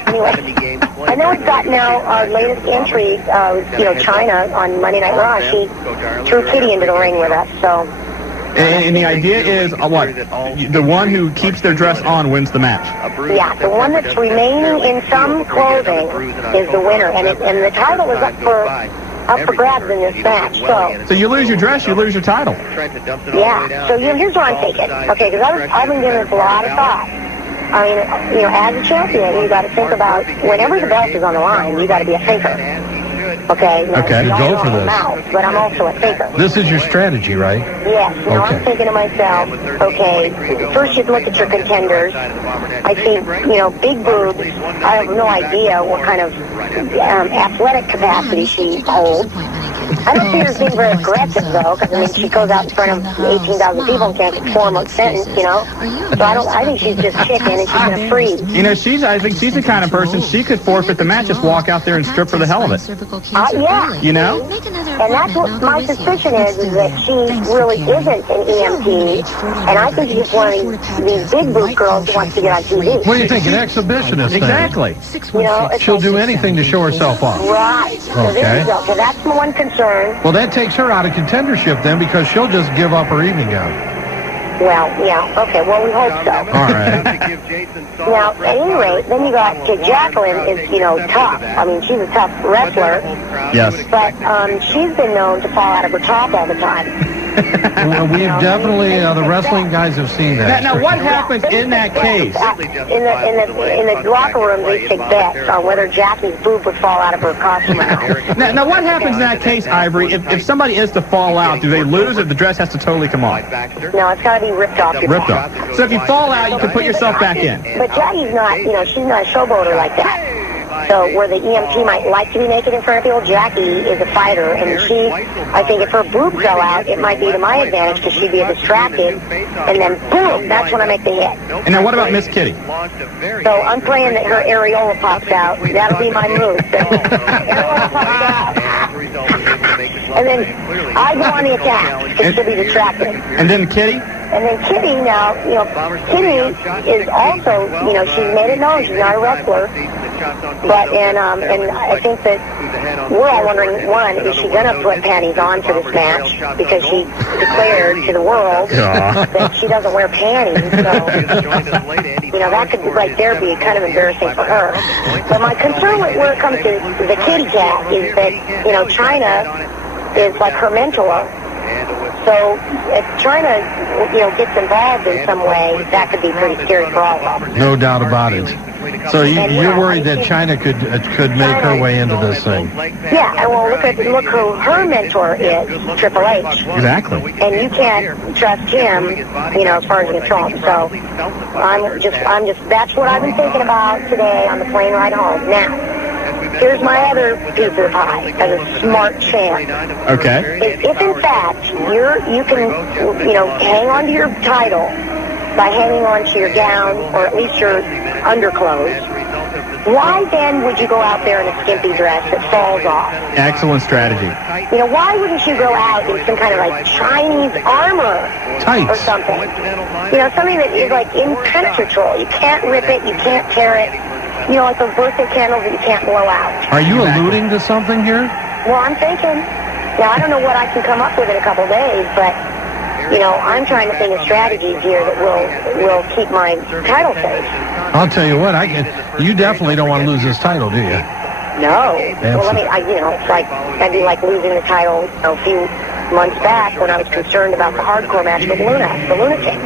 Anyway. And then we've got now our latest entry, China on Monday Night Raw. She threw Kitty into the ring with us, so... And the idea is, what? The one who keeps their dress on wins the match. Yeah, the one that's remaining in some clothing is the winner. And the title is up for grabs in this match, so... So you lose your dress, you lose your title. Yeah, so here's what I'm thinking. Okay, because I've been giving this a lot of thought. I mean, as a champion, you got to think about, whenever the belt is on the line, you got to be a thinker. Okay? Okay, go for this. Mouth, but I'm also a thinker. This is your strategy, right? Yes. Now I'm thinking to myself, okay, first you'd look at your contenders. I see, Big Boobs. I have no idea what kind of athletic capacity she holds. I don't see her being very aggressive, though, because, I mean, she goes out in front of 18,000 people and can't form a sentence, you know? So I think she's just chicken and she's going to freeze. You know, I think she's the kind of person, she could forfeit the match, just walk out there and strip for the hell of it. Yeah. You know? And that's what my suspicion is that she really isn't an EMT, and I think she's just one of these big boot girls who wants to get on TV. What do you think, an exhibitionist then? Exactly. You know, She'll do anything to show herself off. Right. So there Okay. you go. So that's my one concern. Well, that takes her out of contendership then, because she'll just give up her evening gown. Well, yeah. Okay, well, we hope so. All right. Now, at any rate, then you got Jacqueline is, you know, tough. I mean, she's a tough wrestler. Yes. But she's been known to fall out of her top all the time. Well, we've definitely, the wrestling guys have seen that. Now, what happens in that case? In the locker room, they take bets on whether Jackie's boob would fall out of her costume or not. Now, what happens in that case, Ivory? If somebody is to fall out, do they lose, or the dress has to totally come off? No, it's got to be ripped off. Ripped off. So if you fall out, you can put yourself back in. But Jackie's not, you know, she's not a showboater like that. So where the EMT might like to be naked in front of people, Jackie is a fighter, and she, I think if her boobs go out, it might be to my advantage because she'd be distracted, and then boom, that's when I make the hit. And now what about Miss Kitty? So I'm praying that her areola pops out. That'll be my move. Areola pops out. And then I go on the attack because she'll be distracted. And then Kitty? And then Kitty now, you know, Kitty is also, you know, she's made it known she's not a wrestler. But, and I think that we're all wondering, one, is she going to put panties on for this match? Because she declared to the world that she doesn't wear panties. So, you know, that could right there be kind of embarrassing for her. But my concern where it comes to the kitty cat is that, you know, China is like her mentor. So if China, you know, gets involved in some way, that could be pretty scary for all of them. No doubt about it. So you're worried that China could make her way into this thing? Yeah, and well, look who her mentor is, Triple H. Exactly. And you can't trust him, you know, as far as you control him. So I'm just, that's what I've been thinking about today on the plane ride home. Now, here's my other piece of the pie as a smart champ. Okay. If in fact you can, you know, hang on to your title by hanging on to your gown or at least your underclothes, why then would you go out there in a skimpy dress that falls off? Excellent strategy. You know, why wouldn't you go out in some kind of like Chinese armor or something? You know, something that is like impenetrable. You can't rip it, you can't tear it. You know, like those birthday candles that you can't blow out. Are you alluding to something here? Well, I'm thinking. Now, I don't know what I can come up with in a couple days, but, you know, I'm trying to think of strategies here that will keep my title safe. I'll tell you what, you definitely don't want to lose this title, do you? No. Well, you know, it's like, that'd be like losing the title, you know, a few months back when I was concerned about the hardcore match with Luna, the Lunatic.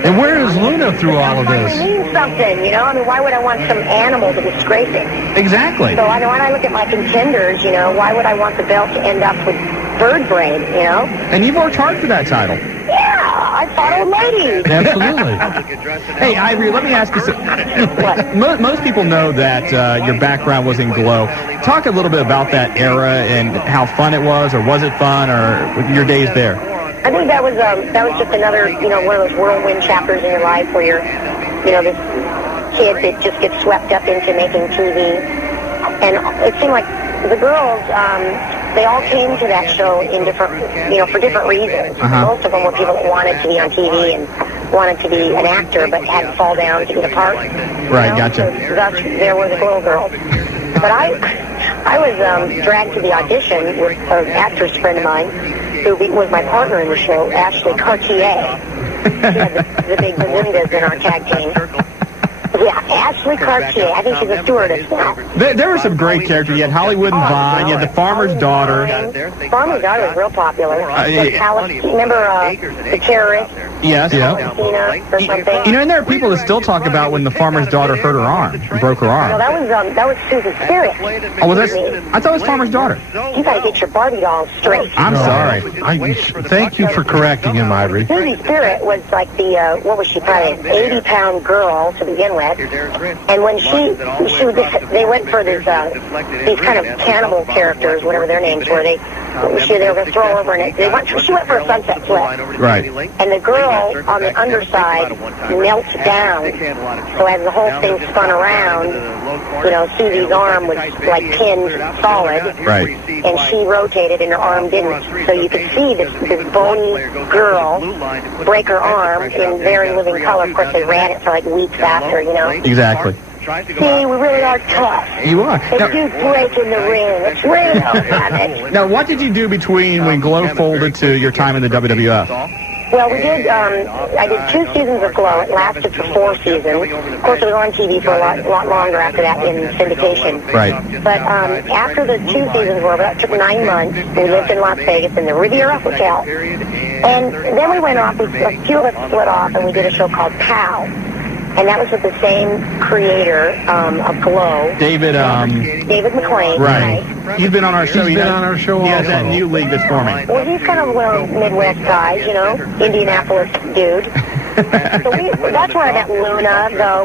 And where is Luna through all of this? It means something, you know? I mean, why would I want some animal to disgrace it? Exactly. So when I look at my contenders, you know, why would I want the belt to end up with bird brain, you know? And you've worked hard for that title. Yeah, I fought old ladies. Absolutely. Hey, Ivory, let me ask you something. Most people know that your background was in Glow. Talk a little bit about that era and how fun it was, or was it fun, or your days there? I think that was just another, you know, one of those whirlwind chapters in your life where you're, you know, this kid that just gets swept up into making TV. And it seemed like the girls, they all came to that show in different, you know, for different reasons. Most of them were people that wanted to be on TV and wanted to be an actor but had to fall down to get a part. Right, gotcha. So thus, there were the Glow girls. But I was dragged to the audition with an actress friend of mine who was my partner in the show, Ashley Cartier. She had the big bazingas in our tag team. Yeah, Ashley Cartier. I think she's a stewardess now. There were some great characters. You had Hollywood and Vine. You had the Farmer's Daughter. Farmer's Daughter was real popular. Remember the terrorist? Yes. Yeah. Or something. You know, and there are people that still talk about when the Farmer's Daughter hurt her arm, broke her arm. No, that was Susan Spirit. Oh, was that? I thought it was Farmer's Daughter. You got to get your Barbie doll straight. I'm sorry. Thank you for correcting him, Ivory. Susie Spirit was like the, what was she, probably an 80-pound girl to begin with. And when they went for these kind of cannibal characters, whatever their names were, they were going to throw her over, and she went for a sunset flip. Right. And the girl on the underside knelt down, so as the whole thing spun around, Susie's arm was like pinned solid. Right. And she rotated, and her arm didn't. So you could see this bony girl break her arm in very living color. Of course, they ran it for like weeks after, Exactly. See, we really are tough. You are. They do break in the ring. It's real, damn it. Now, what did you do between when Glow folded to your time in the WWF? Well, we did, I did 2 seasons of Glow. It lasted for 4 seasons. Of course, it was on TV for a lot longer after that in syndication. Right. But after the 2 seasons were over, that took 9 months. We lived in Las Vegas in the Riviera Hotel. And then we went off, a few of us split off, and we did a show called POW. And that was with the same creator of Glow. David McLean. Right. He's been on our show. He's been on our show. He has that new league that's forming. Well, he's kind of one of those Midwest guys, Indianapolis dude. So that's where I met Luna, though.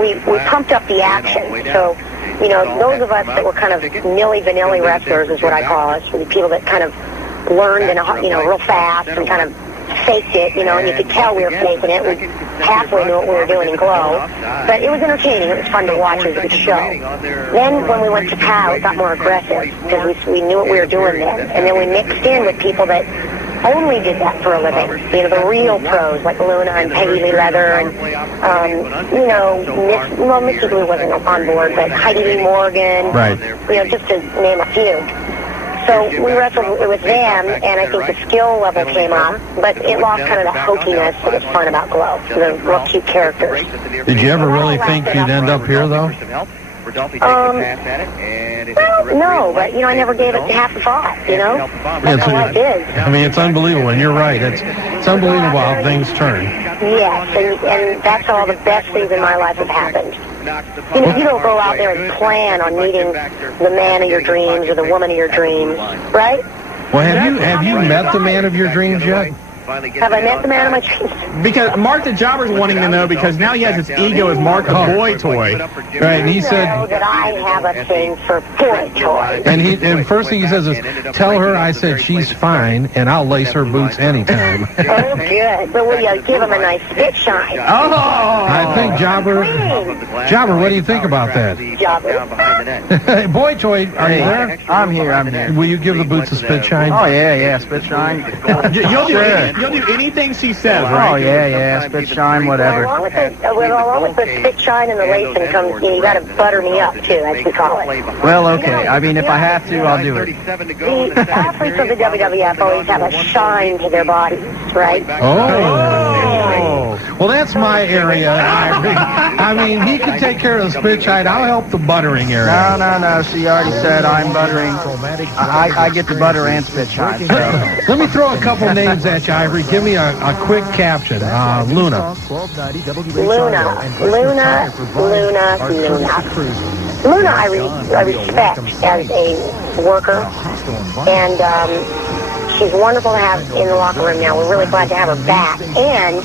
We pumped up the action. So, those of us that were kind of nilly vanilly wrestlers is what I call us. The people that kind of learned real fast and kind of faked it, and you could tell we were faking it. We halfway knew what we were doing in Glow. But it was entertaining. It was fun to watch. It was a good show. Then when we went to POW, it got more aggressive because we knew what we were doing then. And then we mixed in with people that only did that for a living. The real pros like Luna and Peggy Lee Leather and, Missy Blue wasn't on board, but Heidi Lee Morgan. Right. Just to name a few. So we wrestled with them, and I think the skill level came up, but it lost kind of the hokiness that was fun about Glow, the real cute characters. Did you ever really think you'd end up here, though? Well, no, but, I never gave it half a thought, That's how life is. I mean, it's unbelievable, and you're right. It's unbelievable how things turn. Yes, and that's how all the best things in my life have happened. You don't go out there and plan on meeting the man of your dreams or the woman of your dreams, right? Well, have you met the man of your dreams yet? Have I met the man of my dreams? Because Mark the Jobber's wanting to know, because now he has his ego as Mark the boy toy. Right, and he said that I have a thing for boy toys. And first thing he says is, tell her I said she's fine, and I'll lace her boots anytime. Oh, good. But will you give him a nice spit shine? Oh! I think Jobber, what do you think about that? Jobber. Boy toy, are you there? I'm here. Will you give the boots a spit shine? Oh, yeah, spit shine. You'll do anything she says, right? Oh, yeah, spit shine, whatever. Along with the spit shine and the lacing comes, you got to butter me up, too, as we call it. Well, okay. I mean, if I have to, I'll do it. The athletes of the WWF always have a shine to their bodies, right? Oh. Well, that's my area. I mean, he can take care of the spit shine. I'll help the buttering area. No. She already said I'm buttering. I get the butter and spit shine. So. Let me throw a couple names at you, Ivory. Give me a quick caption. Luna. Luna, I respect as a worker, and she's wonderful to have in the locker room now. We're really glad to have her back, and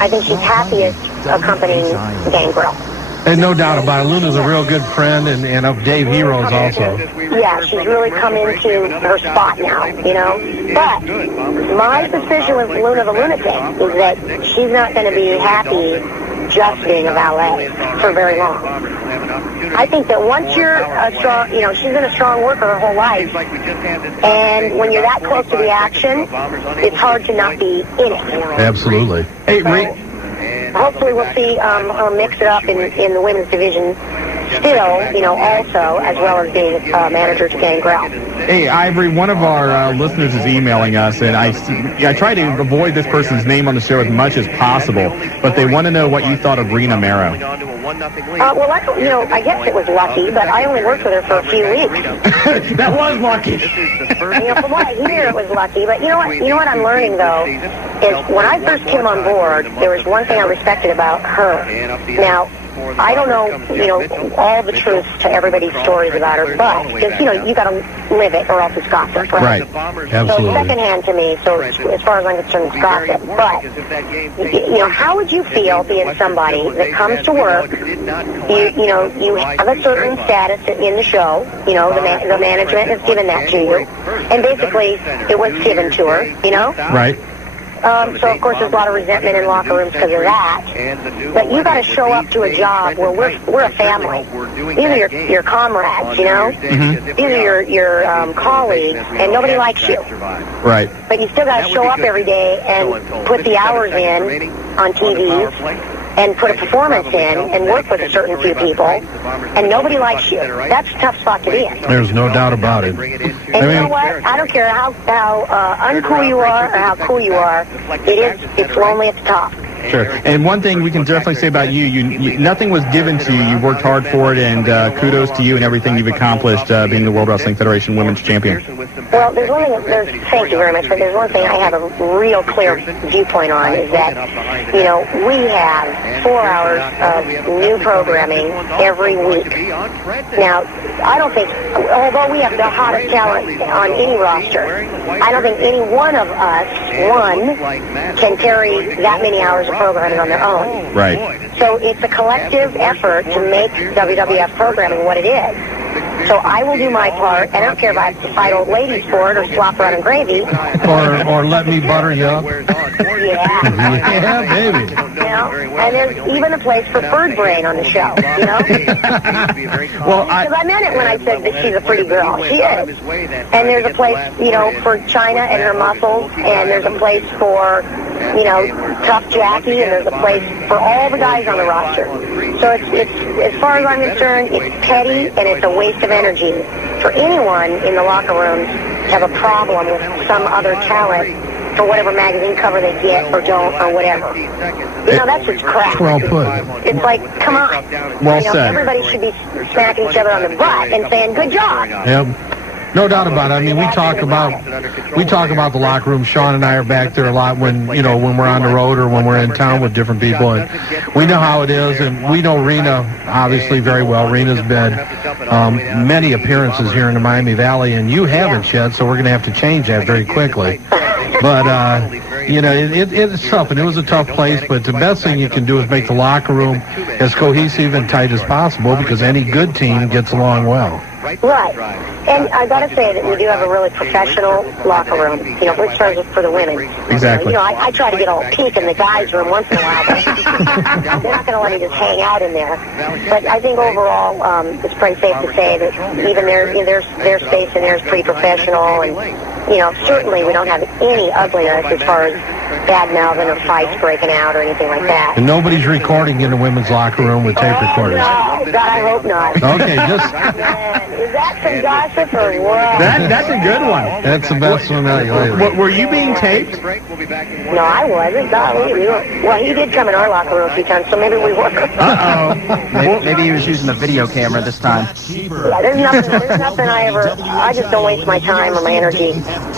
I think she's happiest accompanying Gangrel. And no doubt about it, Luna's a real good friend and of Dave Heroes also. Yeah, she's really come into her spot now, But my suspicion with Luna the Lunatic is that she's not going to be happy just being a valet for very long. I think that once you're a strong, she's been a strong worker her whole life, and when you're that close to the action, it's hard to not be in it. Absolutely. Hey, Rick. Hopefully we'll see her mix it up in the women's division still, also, as well as being manager to Gangrel. Hey, Ivory, one of our listeners is emailing us, and I try to avoid this person's name on the show as much as possible, but they want to know what you thought of Rena Mero. Well, I guess it was lucky, but I only worked with her for a few weeks. That was lucky. From what I hear, it was lucky. But you know what I'm learning, though, is when I first came on board, there was one thing I respected about her. Now, I don't know, all the truth to everybody's stories about her, but, because, you got to live it or else it's gossip, right? Absolutely. So secondhand to me, so as far as I'm concerned, it's gossip. But, how would you feel being somebody that comes to work, you have a certain status in the show, the management has given that to you, and basically it was given to her, Right. So, of course, there's a lot of resentment in locker rooms because of that. But you got to show up to a job where we're a family. These are your comrades, These are your colleagues, and nobody likes you. Right. But you still got to show up every day and put the hours in on TVs and put a performance in and work with a certain few people, and nobody likes you. That's a tough spot to be in. There's no doubt about it. And you know what? I don't care how uncool you are or how cool you are. It's lonely at the top. Sure. And one thing we can definitely say about you, nothing was given to you. You worked hard for it, and kudos to you and everything you've accomplished being the World Wrestling Federation Women's Champion. Well, there's one thing, thank you very much, but there's one thing I have a real clear viewpoint on is that, we have 4 hours of new programming every week. Now, I don't think, although we have the hottest talent on any roster, I don't think any one of us, can carry that many hours of programming on their own. Right. So it's a collective effort to make WWF programming what it is. So I will do my part, and I don't care if I have to fight old ladies for it or slop around in gravy. Or let me butter you up. Yeah. Yeah, baby. And there's even a place for Bird Brain on the show, Well, because I meant it when I said that she's a pretty girl. She is. And there's a place, for China and her muscles, and there's a place for, Tough Jackie, and there's a place for all the guys on the roster. So it's as far as I'm concerned, it's petty and it's a waste of energy for anyone in the locker rooms to have a problem with some other talent for whatever magazine cover they get or don't or whatever. That's just crap. Well put. It's like, come on. Well said. Everybody should be smacking each other on the butt and saying, good job. Yep. No doubt about it. I mean, we talk about the locker room. Shawn and I are back there a lot when we're on the road or when we're in town with different people, and we know how it is. And we know Rena obviously very well. Rena's been many appearances here in the Miami Valley, and you haven't yet, so we're going to have to change that very quickly. But it's tough, and it was a tough place. But the best thing you can do is make the locker room as cohesive and tight as possible, because any good team gets along well. Right. And I got to say that we do have a really professional locker room, which serves for the women. Exactly. I try to get all pink in the guys' room once in a while, but they're not going to let me just hang out in there. But I think overall, it's pretty safe to say that even their space in there is pretty professional, and certainly we don't have any ugliness as far as bad mouthing or fights breaking out or anything like that. And nobody's recording in the women's locker room with tape recorders. No, God, I hope not. Okay, just... Is that some gossip or what? That's a good one. That's the best one out lately. Were you being taped? No, I wasn't. Well, he did come in our locker room a few times, so maybe we were. Uh-oh. Maybe he was using a video camera this time. Yeah, there's nothing I just don't waste my time or my energy.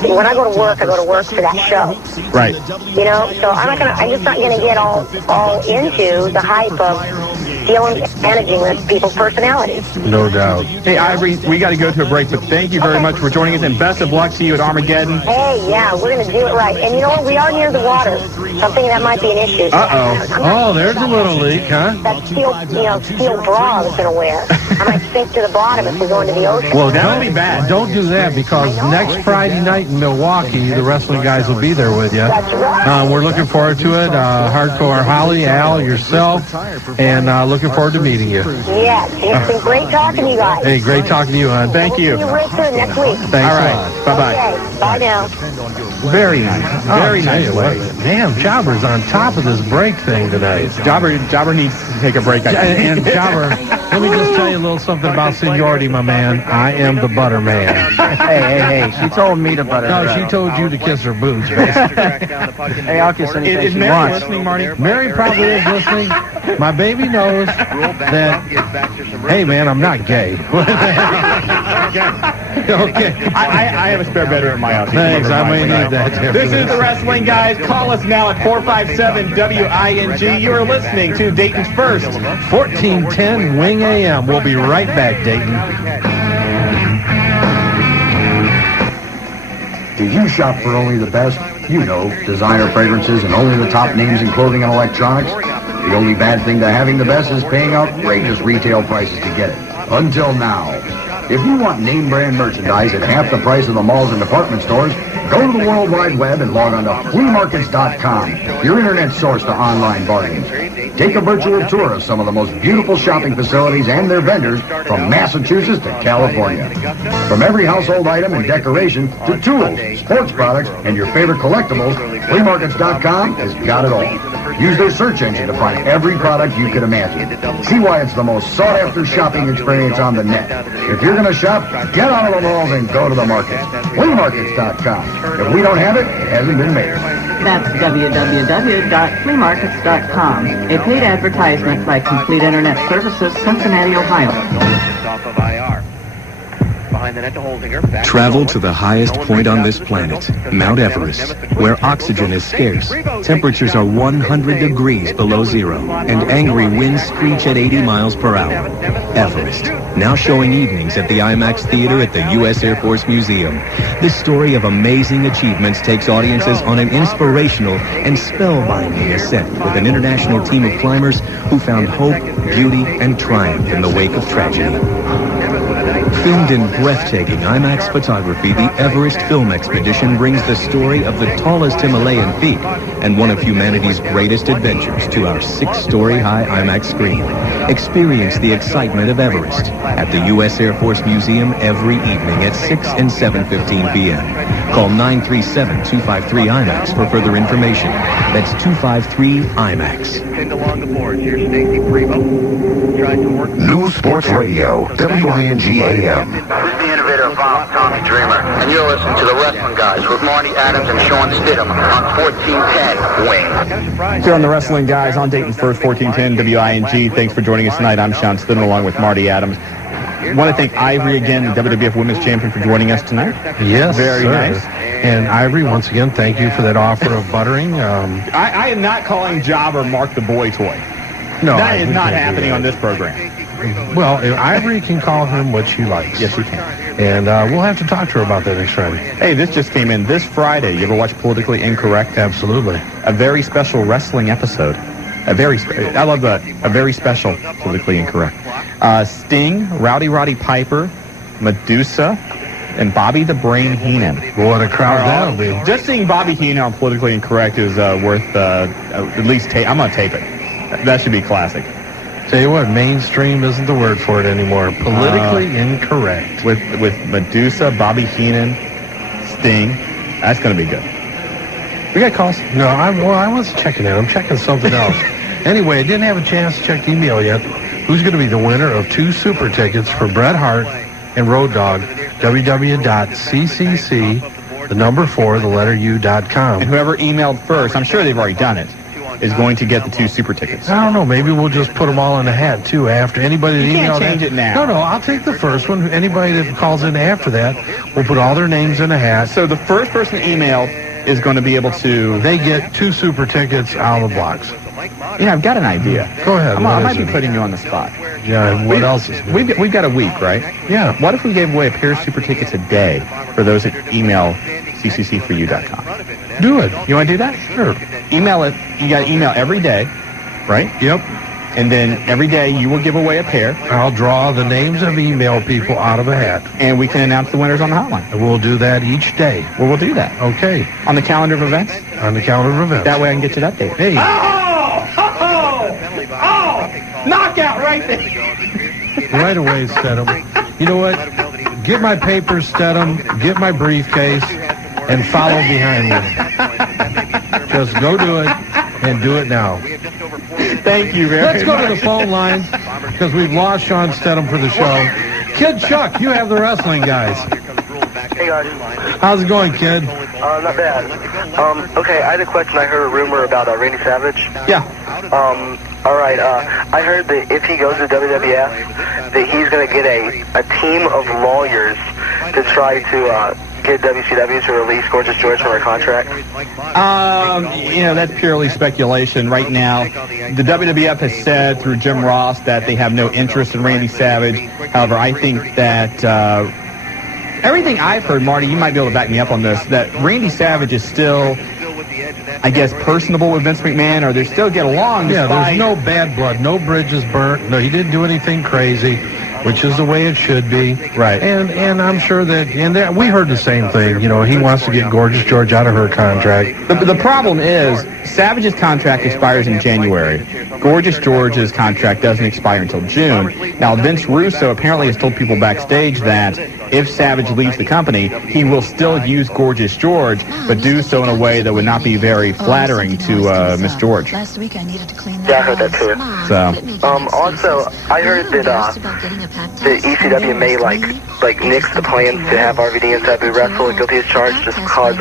When I go to work for that show. Right. So I'm just not gonna get all into the hype of managing the people's personalities. No doubt. Hey, Ivory, we got to go to a break, but thank you very much for joining us, and best of luck to you at Armageddon. Hey, yeah, we're going to do it right. And you know what? We are near the water. Something that might be an issue. Oh, there's a little leak, huh? That steel bra that's going to wear. I might sink to the bottom if we go into the ocean. Well, that would be bad. Don't do that, because next Friday night in Milwaukee, the wrestling guys will be there with you. That's right. We're looking forward to it. Hardcore Holly, Al, yourself, and looking forward to meeting you. Yes, it's been great talking to you guys. Hey, great talking to you, hon. Thank you. See you real soon next week. Thanks All right. a lot. Bye-bye. Okay, bye now. Very nice. Very nice way. Damn, Jobber's on top of this break thing tonight. Jobber needs to take a break. And Jobber, let me just tell you a little something about seniority, my man. I am the butter man. Hey, she told me to butter her. No, she told you to kiss her boobs, basically. Hey, I'll kiss anything Is she Mary wants. listening, Marty? Mary probably is listening. My baby knows that, hey, man, I'm not gay. Okay. I have a spare bedroom in my house. Thanks, I may need that. This is the Wrestling Guys. Call us now at 457-WING. You are listening to Dayton's First. 1410 Wing AM. We'll be right back, Dayton. Do you shop for only the best? You know, designer fragrances and only the top names in clothing and electronics. The only bad thing to having the best is paying outrageous retail prices to get it. Until now. If you want name brand merchandise at half the price of the malls and department stores, go to the World Wide Web and log on to fleamarkets.com, your internet source to online bargains. Take a virtual tour of some of the most beautiful shopping facilities and their vendors from Massachusetts to California. From every household item and decoration to tools, sports products, and your favorite collectibles, fleamarkets.com has got it all. Use their search engine to find every product you could imagine. See why it's the most sought-after shopping experience on the net. If you're going to shop, get out of the malls and go to the markets. Fleamarkets.com. If we don't have it, it hasn't been made. That's www.fleamarkets.com, a paid advertisement by Complete Internet Services, Cincinnati, Ohio. Travel to the highest point on this planet, Mount Everest, where oxygen is scarce, temperatures are 100 degrees below zero, and angry winds screech at 80 miles per hour. Everest, now showing evenings at the IMAX Theater at the U.S. Air Force Museum. This story of amazing achievements takes audiences on an inspirational and spellbinding ascent with an international team of climbers who found hope, beauty, and triumph in the wake of tragedy. Filmed in breathtaking IMAX photography, the Everest Film Expedition brings the story of the tallest Himalayan peak and one of humanity's greatest adventures to our 6-story high IMAX screen. Experience the excitement of Everest at the U.S. Air Force Museum every evening at 6 and 7:15 p.m. Call 937-253-IMAX for further information. That's 253-IMAX. News Sports Radio, WING AM. This is the innovator of Tommy Dreamer, and you're listening to the Wrestling Guys with Marty Adams and Shawn Stidham on 1410 Wing. Here on the Wrestling Guys on Dayton's First, 1410 WING. Thanks for joining us tonight. I'm Shawn Stidham along with Marty Adams. I want to thank Ivory again, the WWF Women's Champion, for joining us tonight. Yes, very nice. And Ivory, once again, thank you for that offer of buttering. I am not calling Jobber Mark the Boy Toy. No, that is not happening on this program. Well, Ivory can call him what she likes. Yes, she can. And we'll have to talk to her about that next Friday. Hey, this just came in this Friday. You ever watch Politically Incorrect? Absolutely. A very special wrestling episode. I love a very special Politically Incorrect. Sting, Rowdy Piper, Medusa, and Bobby the Brain Heenan. What a crowd that'll be. Just seeing Bobby Heenan on Politically Incorrect is worth at least I'm going to tape it. That should be classic. Tell you what, mainstream isn't the word for it anymore. Politically incorrect. With Medusa, Bobby Heenan, Sting. That's going to be good. We got calls? No, I wasn't checking it. I'm checking something else. Anyway, I didn't have a chance to check the email yet. Who's going to be the winner of 2 super tickets for Bret Hart and Road Dogg? www.ccc4u.com. And whoever emailed first, I'm sure they've already done it, is going to get the 2 super tickets. I don't know. Maybe we'll just put them all in a hat, too, after anybody that emailed. You can't change it now. No, I'll take the first one. Anybody that calls in after that, we'll put all their names in a hat. So the first person emailed is going to be able to... They get 2 super tickets out of the box. Yeah, I've got an idea. Go ahead. I might be putting you on the spot. Yeah, what else is new? We've got a week, right? Yeah. What if we gave away a pair of super tickets a day for those that email ccc4u.com? Do it. You want to do that? Sure. Email it. You got to email every day, right? Yep. And then every day you will give away a pair. I'll draw the names of email people out of a hat. And we can announce the winners on the hotline. And we'll do that each day. Well, we'll do that. Okay. On the calendar of events? On the calendar of events. That way I can get you that date. Hey. Oh! Knockout right there. Right away, Stedham. You know what? Get my papers, Stedham. Get my briefcase. And follow behind me. Just go do it. And do it now. Thank you very much. Let's go to the phone lines because we've lost Shawn Stedham for the show. Kid Chuck, you have the Wrestling Guys. Hey, guys. How's it going, kid? Not bad. Okay, I had a question. I heard a rumor about Randy Savage. Yeah. All right. I heard that if he goes to WWF, that he's going to get a team of lawyers to try to get WCW to release Gorgeous George from her contract? That's purely speculation right now. The WWF has said through Jim Ross that they have no interest in Randy Savage. However, I think that everything I've heard, Marty, you might be able to back me up on this, that Randy Savage is still, I guess, personable with Vince McMahon, or they still get along. Yeah, there's no bad blood, no bridges burnt. No, he didn't do anything crazy, which is the way it should be. Right. And I'm sure that, we heard the same thing. He wants to get Gorgeous George out of her contract. The problem is, Savage's contract expires in January. Gorgeous George's contract doesn't expire until June. Now, Vince Russo apparently has told people backstage that if Savage leaves the company, he will still use Gorgeous George, but do so in a way that would not be very flattering to Miss George. Last week I needed to clean that. Yeah, I heard that too. So, also, I heard that the ECW may like nix the plans to have RVD and Sabu wrestle guilty as charged just because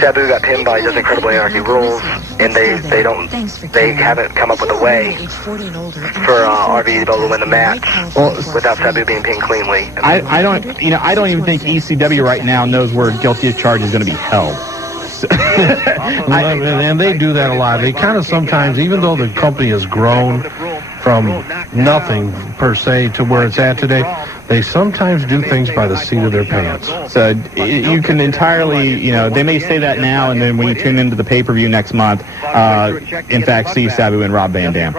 Sabu got pinned by Just Incredible Anarchy rules, and they haven't come up with a way for RVD to be able to win the match without Sabu being pinned cleanly. I don't even think ECW right now knows where guilty as charged is going to be held. And they do that a lot. They kind of sometimes, even though the company has grown from nothing per se to where it's at today, they sometimes do things by the seat of their pants. So you can entirely, they may say that now, and then when you tune into the pay-per-view next month, in fact, see Sabu and Rob Van Dam.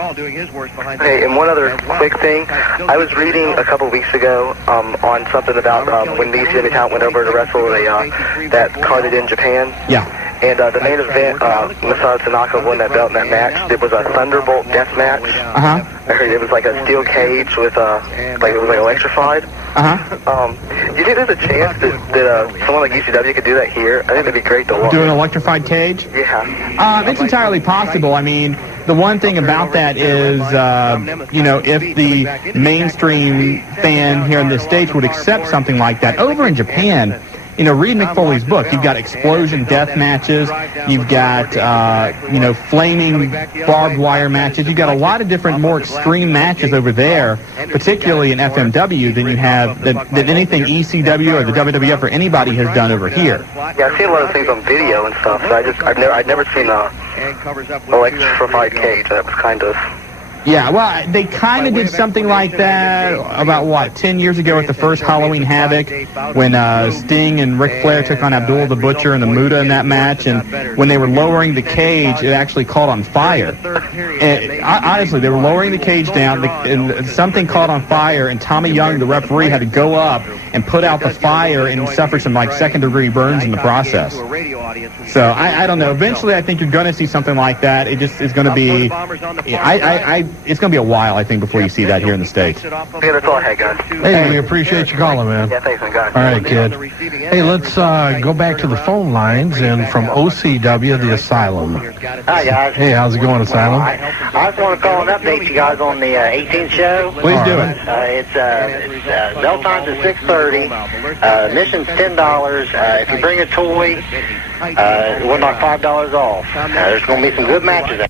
Hey, and one other quick thing. I was reading a couple weeks ago on something about when the ECW talent went over to wrestle that carded in Japan. Yeah. And the main event, Masato Tanaka won that belt in that match. It was a Thunderbolt death match. Uh-huh. I heard it was like a steel cage with, it was like electrified. Uh-huh. Do you think there's a chance that someone like ECW could do that here? I think it'd be great to watch. Do an electrified cage? Yeah. It's entirely possible. I mean, the one thing about that is, if the mainstream fan here in the States would accept something like that, over in Japan, read Mick Foley's book. You've got explosion death matches. You've got, flaming barbed wire matches. You've got a lot of different, more extreme matches over there, particularly in FMW, than you have than anything ECW or the WWF or anybody has done over here. Yeah, I've seen a lot of things on video and stuff, but I'd never seen a electrified cage. That was kind of... Yeah, well, they kind of did something like that about, 10 years ago at the first Halloween Havoc when Sting and Ric Flair took on Abdullah the Butcher and the Muda in that match, and when they were lowering the cage, it actually caught on fire. And, honestly, they were lowering the cage down, and something caught on fire, and Tommy Young, the referee, had to go up and put out the fire and suffer some, second-degree burns in the process. So, I don't know. Eventually, I think you're going to see something like that. It just is going to be... it's going to be a while, I think, before you see that here in the States. Yeah, that's all I had, guys. Hey, we appreciate you calling, man. Yeah, thanks, man, guys. All right, kid. Hey, let's go back to the phone lines, and from OCW, the Asylum. Hi, guys. Hey, how's it going, Asylum? I just want to call and update you guys on the 18th show. Please do it. It's bell times at 6:30. Admission's $10. If you bring a toy, we're not $5 off. There's going to be some good matches.